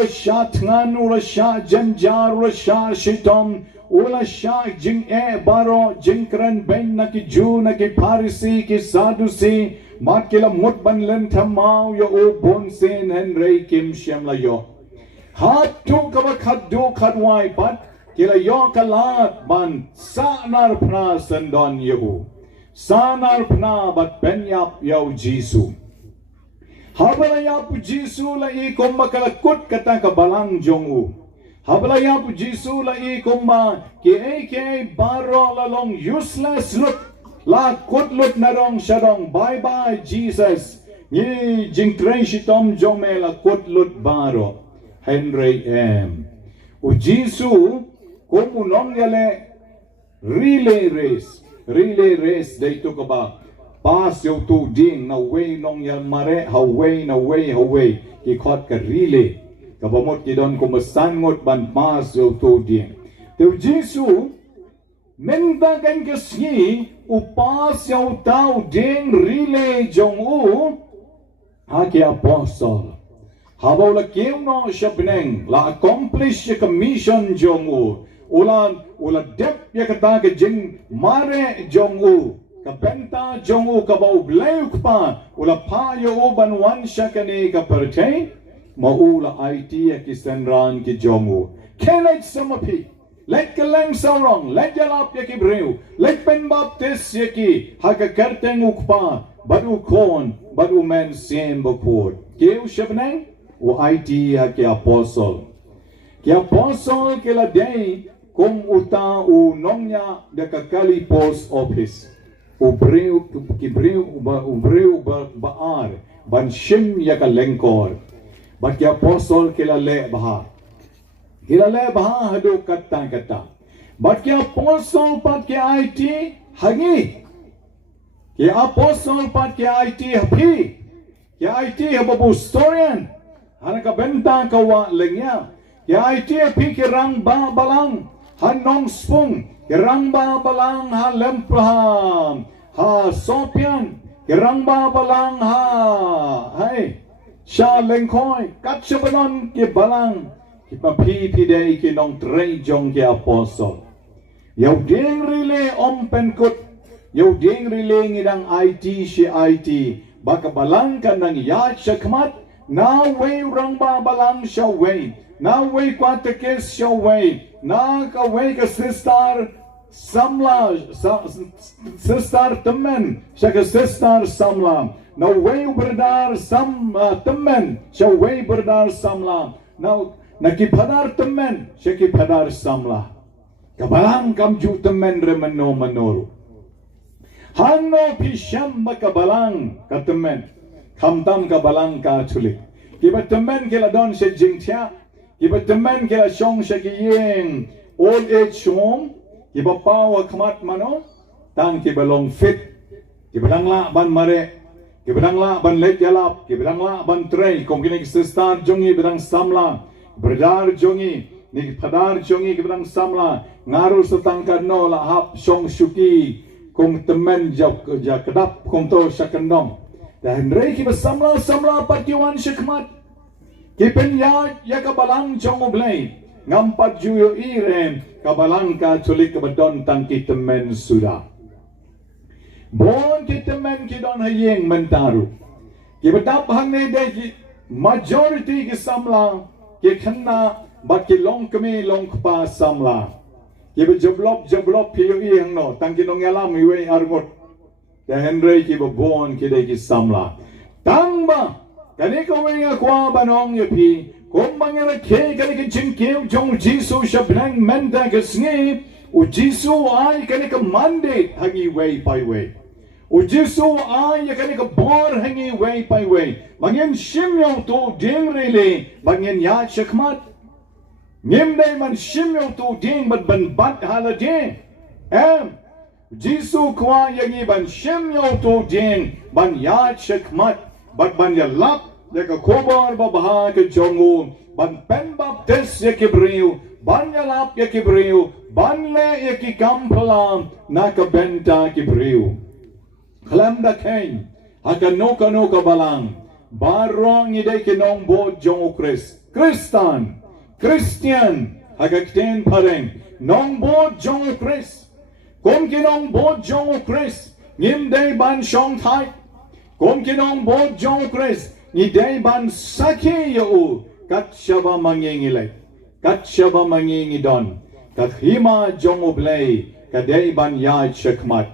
shatngan, ula shat janjar, ula shat shitom, ula shat jing baro, jingkran ben na ki Jew, na ki Parisi, ki Sadusi, mat kila mutban lentamau ya o bonsen henry kim shem la yo. Hatu kabakadu kadwai pat kila yo kalat ban sanar pna sendon yehu sanar pna bat penyap yau jisu habala yap jisu la I komma kalakut kata kabalang jongu habala yap jisu la I komma ki aka baro lalong useless lut la kut lut narong shadong bye Jesus ni jingtren shitom jome la kut lut baro Henry M. Ujisu kumunong yale relay race day to kaba pas yung tu ding na way nong yal mare haway ikot ka relay kabamot kidon kumasangot ban pas yung tu ding te Ujisu men benta kan kesni upas yang tau deng rile jong u haki apostol. Habau la kiu no shabneng la accomplish ya commission jong u. Ula dep ya kata ke jing mare jong u. Kabenta jong u kabau bleuk pa. Ula pa yo u banwan syakani ka pertay. Maula IT ya kisenran ki jong u. Kenaj samapi. Let keleng saurong. Let jalap ya ki breu. Let pen baptis ya ki. Haka kerteng ukpa. Badu kon. Badu men siem bapur. Kiu shabneng. O IT ha ki apostol. Ki apostol ke la day kum uta u nongnya dekakali post office. Ubreu baar ban shim ya ka lengkor. Bat ki apostol ke la le baha. Ki la le baha hadu kata. Bat ki apostol pat ki IT hangi. Ki apostol pat ki IT hapi. Ki IT hababu historian. Hana ka benta ka wa lengya. Ya iti pi kirang ba balang. Hanong spung. Kirang ba balang ha lempraham. Ha sopian. Kirang ba balang ha. Hai. Sha lengkoi. Kat shabanon ki balang. Ki papi pidei ki nong trei jong ki apostol. Yau ding rile om penkut. Yau ding rile ngidang IT si IT. Baka balang ka nang yad syakmat. Na way rang ba balang siya way. Na way kwatekes siya way. Na ka way ka sistar samla. Sistar temen. Siya ka sistar samla. Na way berdar temen. Siya way berdar samla. Na nakipadar temen. Siya kipadar samla. Kabalang kamju temen remeno manoro. Hano pisyam makabalang ka temen. Kamtam ka balang ka chulik. Kiba temen kila don se jingtia. Kiba temen kila shong se kiyeng old age home. Kiba pawa kamat mano. Tang kiba long fit. Kiba langla ban mare. Kiba langla ban let jalap. Kiba langla ban tray. Kong kini kisistar jongi bidang samla. Berdar jongi. Ni padar jongi kibidang samla. Ngaru setangka no lahap shong syuki. Kong temen jak kedap kong to syakendong. Dan reki bersamla patiwan syakmat. Kipen ya kabalang jong oblay. Ngampat juyo irem kabalang ka culik kebedon tangki temen sudah. Bon ki temen ki don hayeng mentaru. Ki bedap hangne de ki majority ki samla ki kena bat ki long kemi long kpa samla. Ki bejeblop piyo ihang no tangki nong yalam iwe arngot. Ya Henry ki bon ki de ki samla. Tangba kani ko nga kwa banong yapi kung mangira ke kani ki jingkiw jong Jisu shablang menda ka sngi u Jisu ay kani ka mandate hangi way by way. U Jisu ay kani ka bor hangi way by way. Mangin shimyong to ding rili mangin ya shakmat. Ngim day man shimyong to ding bat ban bat halading. Jisu kwa yang iban shem yaw to ding ban yad shakmat bat ban yalap ya ka kobar babaha ka jongu ban pen baptis ya kibriu ban yalap ya kibriu ban le ya ki kampalam na ka benta kibriu klam da kain haka no ka balang barong ide kinong bo jongu Christian haka kten pareng nong bo jongu Kom kinong bod jong Chris, ngim day ban shong thai. Kom kinong bod jong Chris, ni day ban saki yo kat shaba mangingilay. Kat shaba mangingidon. Kat hima jong oblay, kaday ban yad shakmat.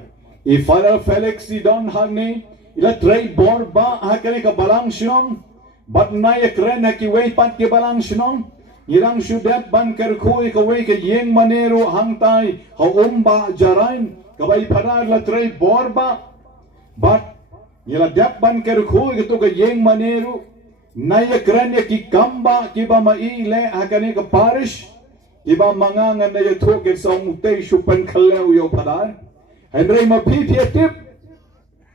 Ifara Felix idon hagni, ila tray borba hakani ka balang shinong. Bat na yakren hakiway pat ki balang shinong. Ngirang syudet ban kerkui kawai ke yeng manero hangtai haumba jarain kawai padar la tray borba bat ngila dep ban kerkui ke to ke yeng manero naya krenya ki kamba kiba maile hakane ka parish kiba mangangan na to ke song utay shupan khaleu yo padar Henry mapipi tip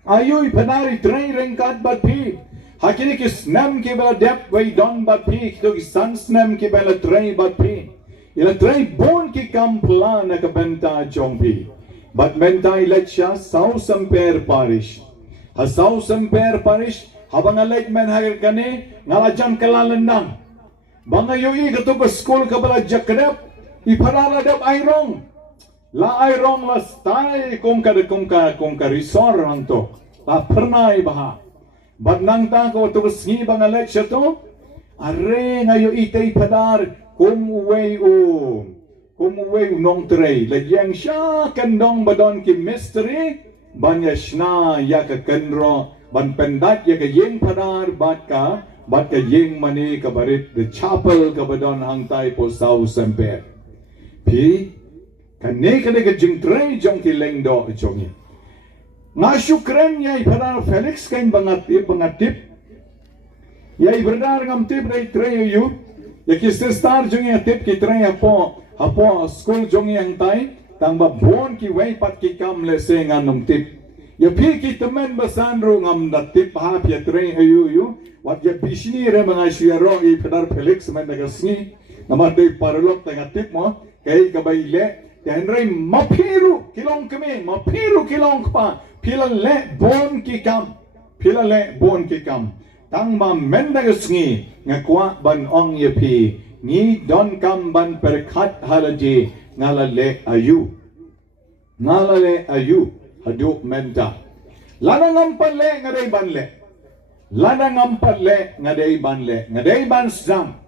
ayoy padari tray rengkat bat pi Hakini ki snam ki bela dep way don bat pi kito ki san snam ki bela tray bat pi ila tray bon ki kampla na ka benta jong pi But mentai lecha South Semper Parish. Ha South Semper Parish habang alait men hagar kane ngalajan kalalandang. Banga yui ketu ke school ke bala jakadap iparala dap airong. La airong la stai kongka risor hanto. La pernai baha. But nang ta ko tu sngi bang alait chato are ngayo itay padar kumuway nong tray legyang siya kandong badon ki mystery banya shna ya ka kanro ban pendat ya ka yeng padar bat ka yeng mani ka barit the chapel ka badon hangtay po South Semper pi kane ka jing tray jong ki lengdo jongi nga syukran ya padar Felix kain bangatip ya ibradar ngam tip ray tray yu ya ki star jongi tip ki tray Apo school jongi yang tay tang babon ki way pat ki kam lese nganum tip ya pi ki temen basanro ngam da tip ha pi tre ayu wat ya bishni re mga shiro I Pedar Felix men nagasni namar de parlok tang tip mo kay kabayle tenre mapiru kilong pa pilale bon ki kam tang ma men nagasni ngakwa ban ong ya pi ni don kamban perkat halaji ngalale ayu haduk menta lana ngampalle ngadai ban zam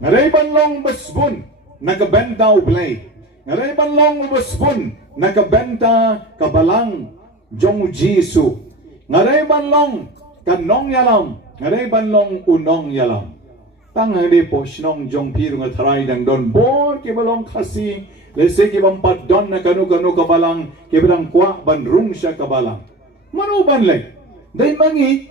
ngadai ban long besbun nakabenta ublay ngadai ban long besbun nakabenta kabalang jong jisu ngadai ban long kanong yalam ngadai ban long unong yalam tang hadi po sinong jong piru nga taray dang don bon ke balong kasi lese ke bampat don na kanu kabalang ke badang kwa banrung siya kabalang manuban lay day mangi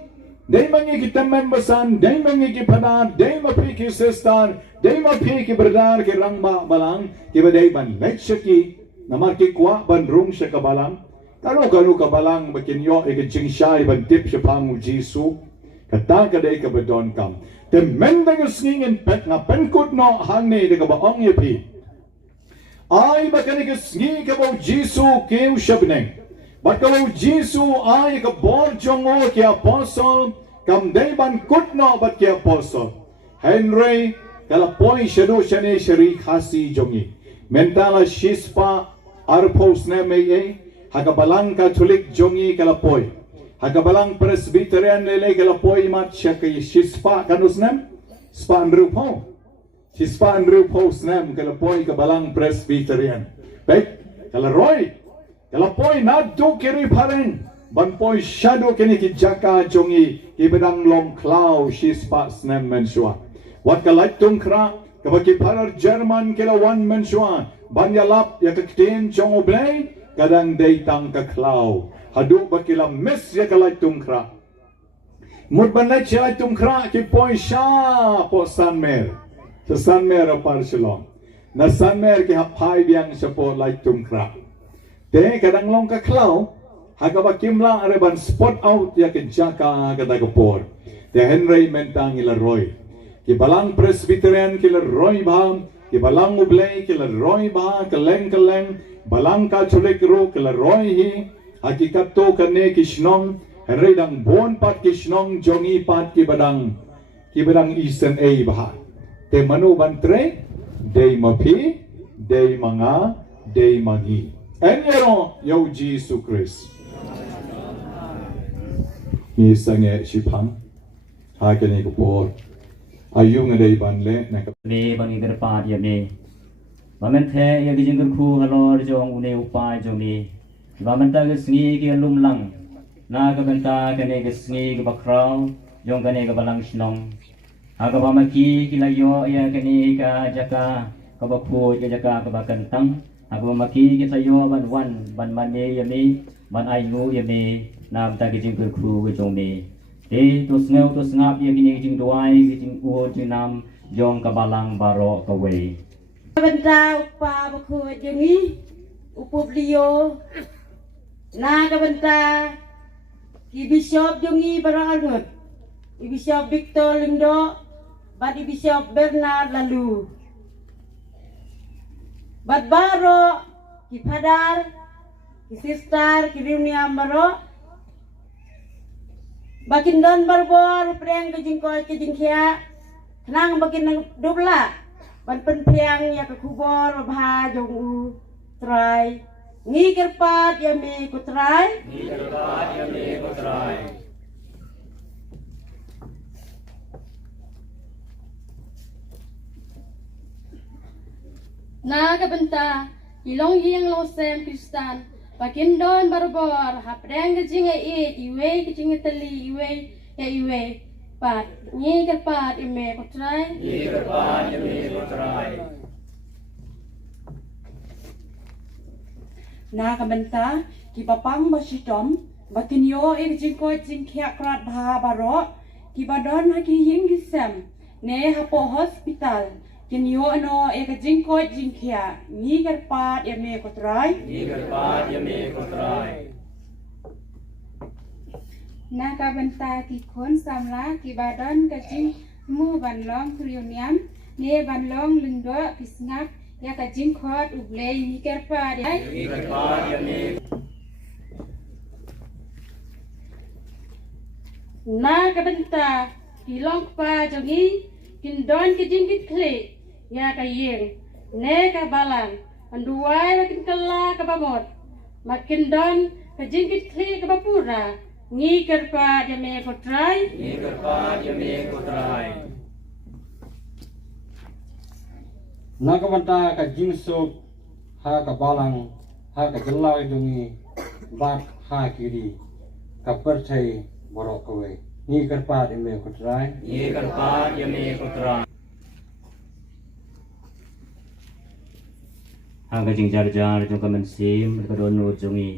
kita membasan day mangi ki padar day mapi ki sestar day mapi ki berdar ke rangma balang ke baday ban lay siya ki namar ki kwa banrung siya kabalang kanu kabalang makinyo ikajing siya ibantip siya pangu Jisu kata kaday kabadon kam the men that is singing in pet na penkut no hangne de ka baong yepi ay bakani ka singing ka ba Jisu keu shabneng but ka Jisu ay ka bor jongo ki apostle kam day ban kut no but ki apostle Henry kala poi shado shane shari khasi jongi mentala shispa arpos na may hakabalang Catholic jongi kala poi hakabalang Presbyterian lele kalapoy mat siya kay shispa kanusnem spa Andrew Poe snem kalapoy kabalang Presbyterian pek kalaroy kalapoy nadto kiri paren banpoy shadow kini kijaka jongi ibadang long cloud shispa snem mensua wat kalaytung kra kabaki parar German kalawan mensua banyalap ya kaktin jong oblay kadang daytang kaklaw hadu bakila mes ya kalay tungkra mudbanay siya tungkra ki poy siya po Sanmer sa Sanmer apar silong na Sanmer ki hapay biyang siya po lay tungkra te kadang long kaklaw hagabakim lang areban spot out ya ki jaka kadagapor te Henry mentang ilaroy ki balang Presbyterian kilaroy baham ki balang ublay kilaroy bah kaleng balang Catholic ro kilaroy hi hakikat to kane kishnong Henry dang bon pat kishnong jongi pat ki badang Eastern A baha te manu bantre day mapi day mga day magi enyero yo Jisu Christ mi sange shipang hakani ko por ayung day banle na le bangi gerpat ya me Mamenthe ya gijing ku halor jong une upai jongi Bamenta ke sengi ke lumlang na ke benta kene ke sengi ke bakrau jong kene ke balang shnong aga bamaki kilayo ya kene ka jaka ka bapu ke jaka ka bakantang aga bamaki ke sayo ban wan ban mane yami ban ainu yami nam ta gijing ku ke jong me te to sneu to snap ya kene gijing doai gijing u jing nam jong ka balang baro ka we benda upa baku jengi upu beliau na kabenta ki Bishop jongi barangut i Bishop Victor Lindo bad i Bishop Bernard lalu bad baro ki padar ki sister ki riuniam baro bakin don barbor priang ke jingkoi ke jingkia nang bakin dubla ban pen priang ya ke kubor bha jong u trai ngi kerpat ya me ku trai Na kabenta ilong yeng lo sem Kristan bakin don barbor hapreng ke jinga iwe ke jinga teli iwe pat ni kerpat ime kotrai Na kabenta ki papang basidom bakin yo jingko jingkia krat bha baro ki badon ha ki ying gisem ne hapo hospital kin yo ano jingko jingkia ni kerpat ya me kotrai na kabenta ki khon samla ki badan ke jing mu ban long krioniam ne ban long lingdo pisngap ya ka jing khot uble ni kerpat na kabenta ki long pa jongi kin don ke jingkit kle ya ka yeng ne ka balang anduai makin kala ka bamot makin don ke jingkit kle ka bapura ngi kerpa ya me kotrai Na kabanta ka jingsuk ha ka balang ha ka jelai dungi bak ha kiri ka percai borok kowe ni kerpat ime kutrai hang ka jing jar jong ka man sim ka don no jongi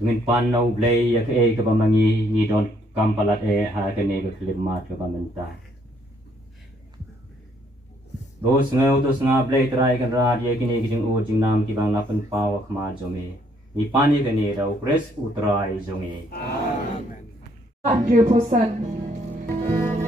ngin pan no blay ya ke ka pamangi ni don kampalat ha ka ne ka klimat ka pamenta Dos ngau tos blay try kan rad ye kini kijing u jing nam ki bang lapan paw khma jongi ni pani ka ne rau kres utrai jongi Andrew Posan. Amen.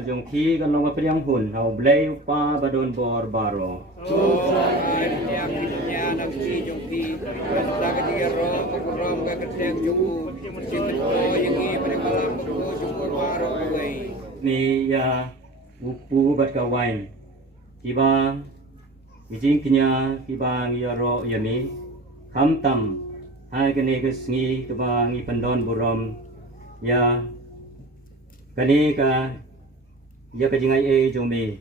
bajong ki kan long priang hun hau blei upa badon bor baro ni ya upu bat kawain kiba ijing kinya kiba ngi ro yami kham tam hai kene ke sngi kiba ngi pandon burom ya kani ka ya ka jingai e jomi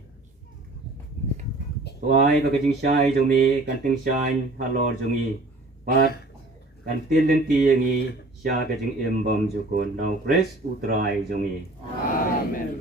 tuai ba ka jing shai jomi kan ting shai halor jongi pat kan tin len ti ngi sha ka jing em bom jukon now press utrai jongi amen.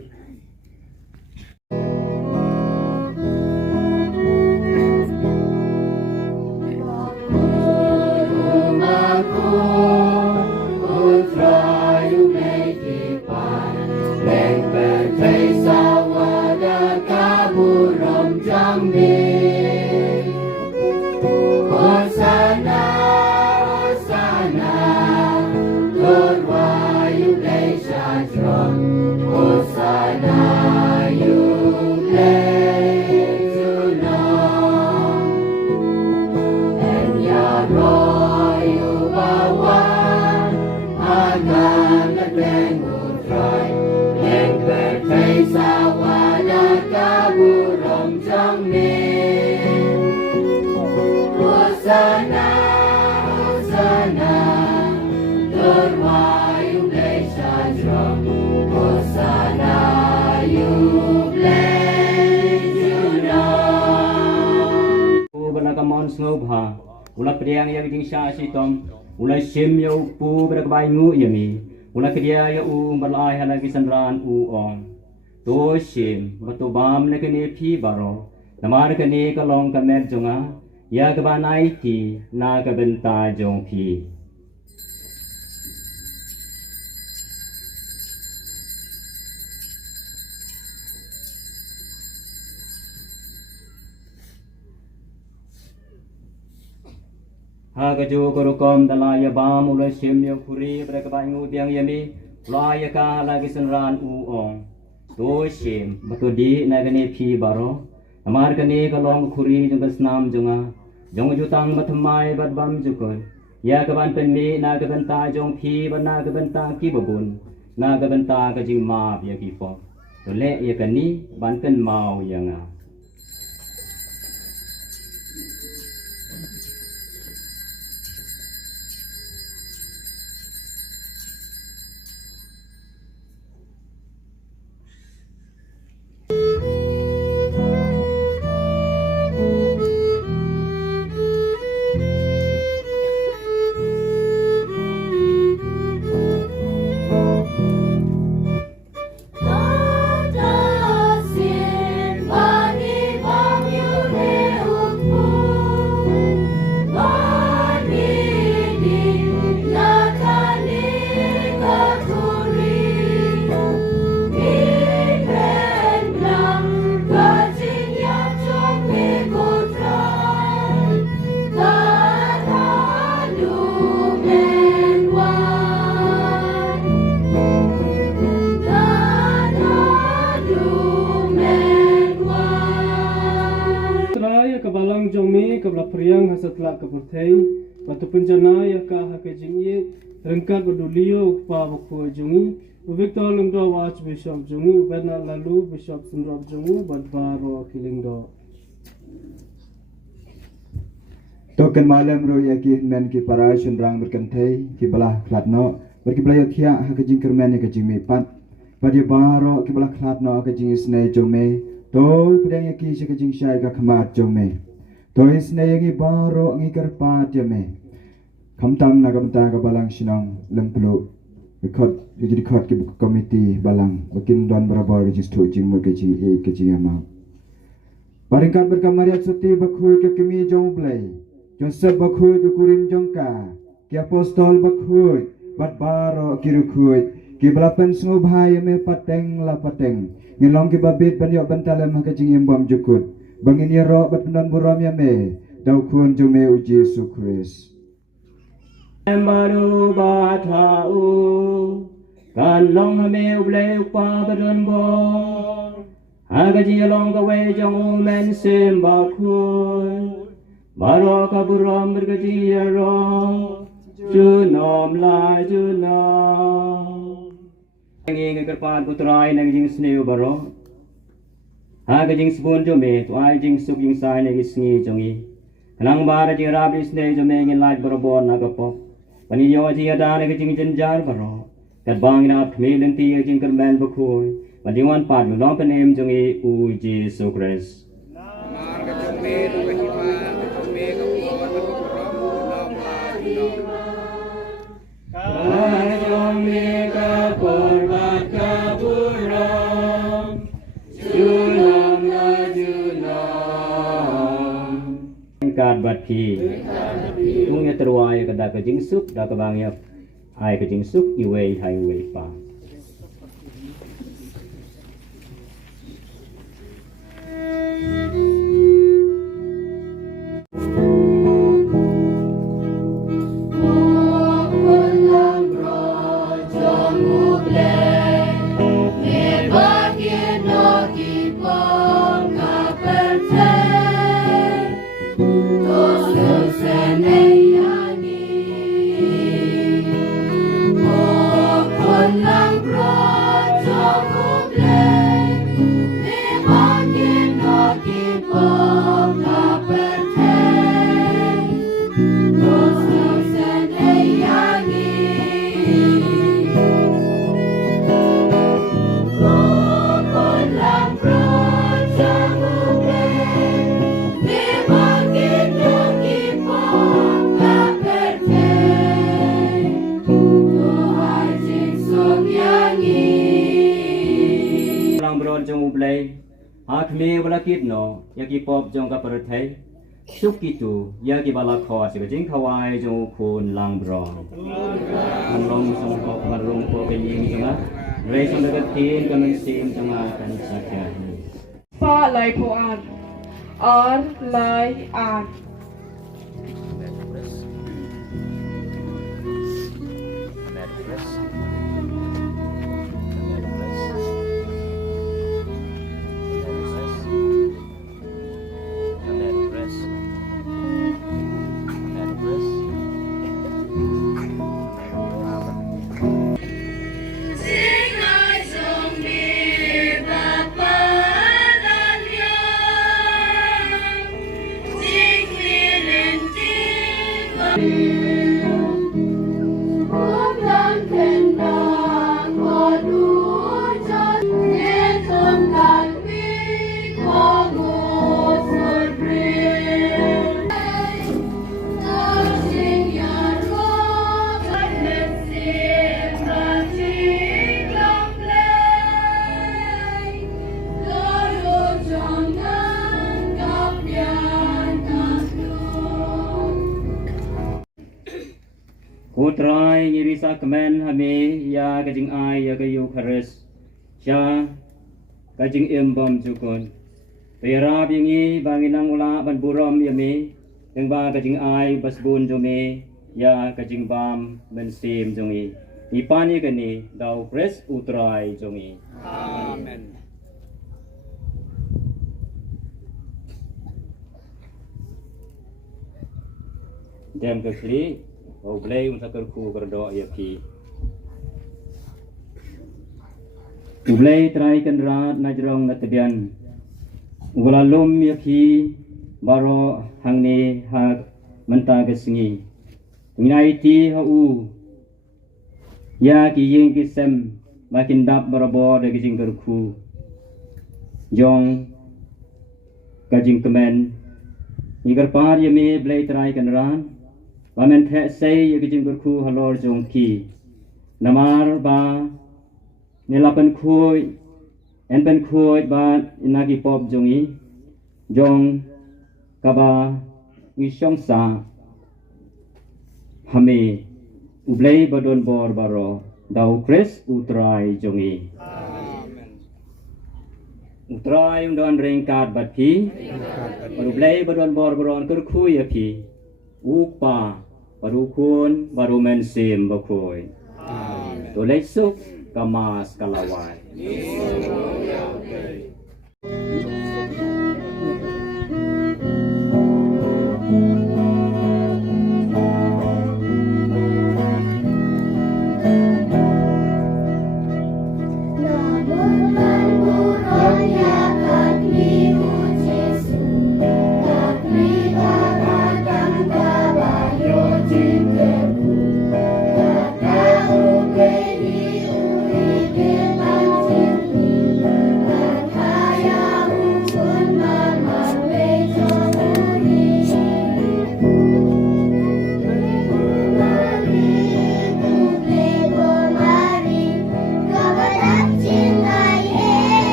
Ngobha ula priang yang jing sha si tom ula sim ya upu berkabai ngu yami ula kriya ya u balai hala kisanran u ong to sim batu bam ne kene phi baro namar kene kalong kamer jonga ya kabanai ti na ka benta jong phi Hagaju korukom dalaya bam ulai simyo kuri berkabai ngu tiang yami laya ka lagi senran uong to sim batu di nagane phi baro amar kane kalong kuri jung snam junga jong jutang mathamai bat bam jukon ya kaban penmi na kabenta jong phi bana kabenta ki babun na kabenta ka jing ma ya ki fo to le ya kani ban pen mau yanga Kabalang jongmi kabla priang hasatla kapurthei patu penjana ya ka hakejingi rengka godulio pa boko jongi Victor lengdo watch bishop jongi bena lalu bishop sundrop jongu badbaro kilingdo Token malam ro ya ki men ki para sunrang berkentai ki belah klatno berki belah thia hakejing kermen ya kejing me pat pada baro ki belah klatno kejing isne jome to pedang ki sekejing syai ka khamat jome to isne ngi baro ngi kerpat jome khamtam na kamta ka balang sinong lemplu khot jadi khot ki komiti balang bakin don barabar ji sto jing mo keji e keji ama paringkat berkamariat suti bakhui ke kemi jong play Joseph bakhui tu kurim jongka ki apostol bakhui bat baro kirukhui ki belapan sungu bahaya me pateng la pateng ngilong ki babit banyak bantalam ha kajing imbam jukut bangin ya ro bat penon buram ya me dau kun jume uji Yesus Kristus Maru bathau kan long hame uble upa badon bor agaji long ka we jong men sim ba khoi baro ka buram bergaji ro ju nom lai ju nom ngi kerpan putrai nang jing sneu baro aga jing spon jo me to ai jing suk jing sai ne gisngi jongi nang bara ji rabi sne jo me ngi laj baro bon na ka po pani yo ji ada ne jing jen jar baro kat bang na thme leng ti jing ker men bu khoi pani wan pat mu long penem jongi u jesu christ mar ka jong me ru ka hi ma ka jong me ka po ka ko ram nom la nom jong me ka por bat ka buram ju nom la ju nom kat bat ki tung ya terwai ka da ka jing suk da ka bang ya ai ka jing suk i wei hai wei pa me bala kit no yaki pop jong ka parathai suk kitu yaki bala kho se jing khawai jong khun lang brong an long song ko marung ko ke ying jama rei song da tin ka men sim jama kan sakya Fa lai po an ar lai an Utrai ngirisa kemen hame ya kajing ai ya kayu khares sya kajing embom jukon pera bingi banginang ula ban buram yame yang ba kajing ai basbun jome ya kajing bam ben sim jongi ipani kani dau pres utrai jongi amen dem ke kli o blei un sakar ku kerdo ya ki blei trai kan rat najrong na tedian ulalum ya ki baro hangni ha menta gesingi ngai ti ha u ya ki yeng ki sem makin dap barabo de gijing kerku jong gajing kemen igar par ya me blei trai kan ran Wamen the say yagijing berku halor jong ki namar ba nilapan khoi en ben khoi ba inagi pop jongi jong kaba ngishong sa hame ublei badon bor baro dau kres utrai jongi amen utrai undon rengkat bat pi ublei badon bor baron kerku ya pi upa baru kun baru men sim bakoi to lesuk kama skalawai.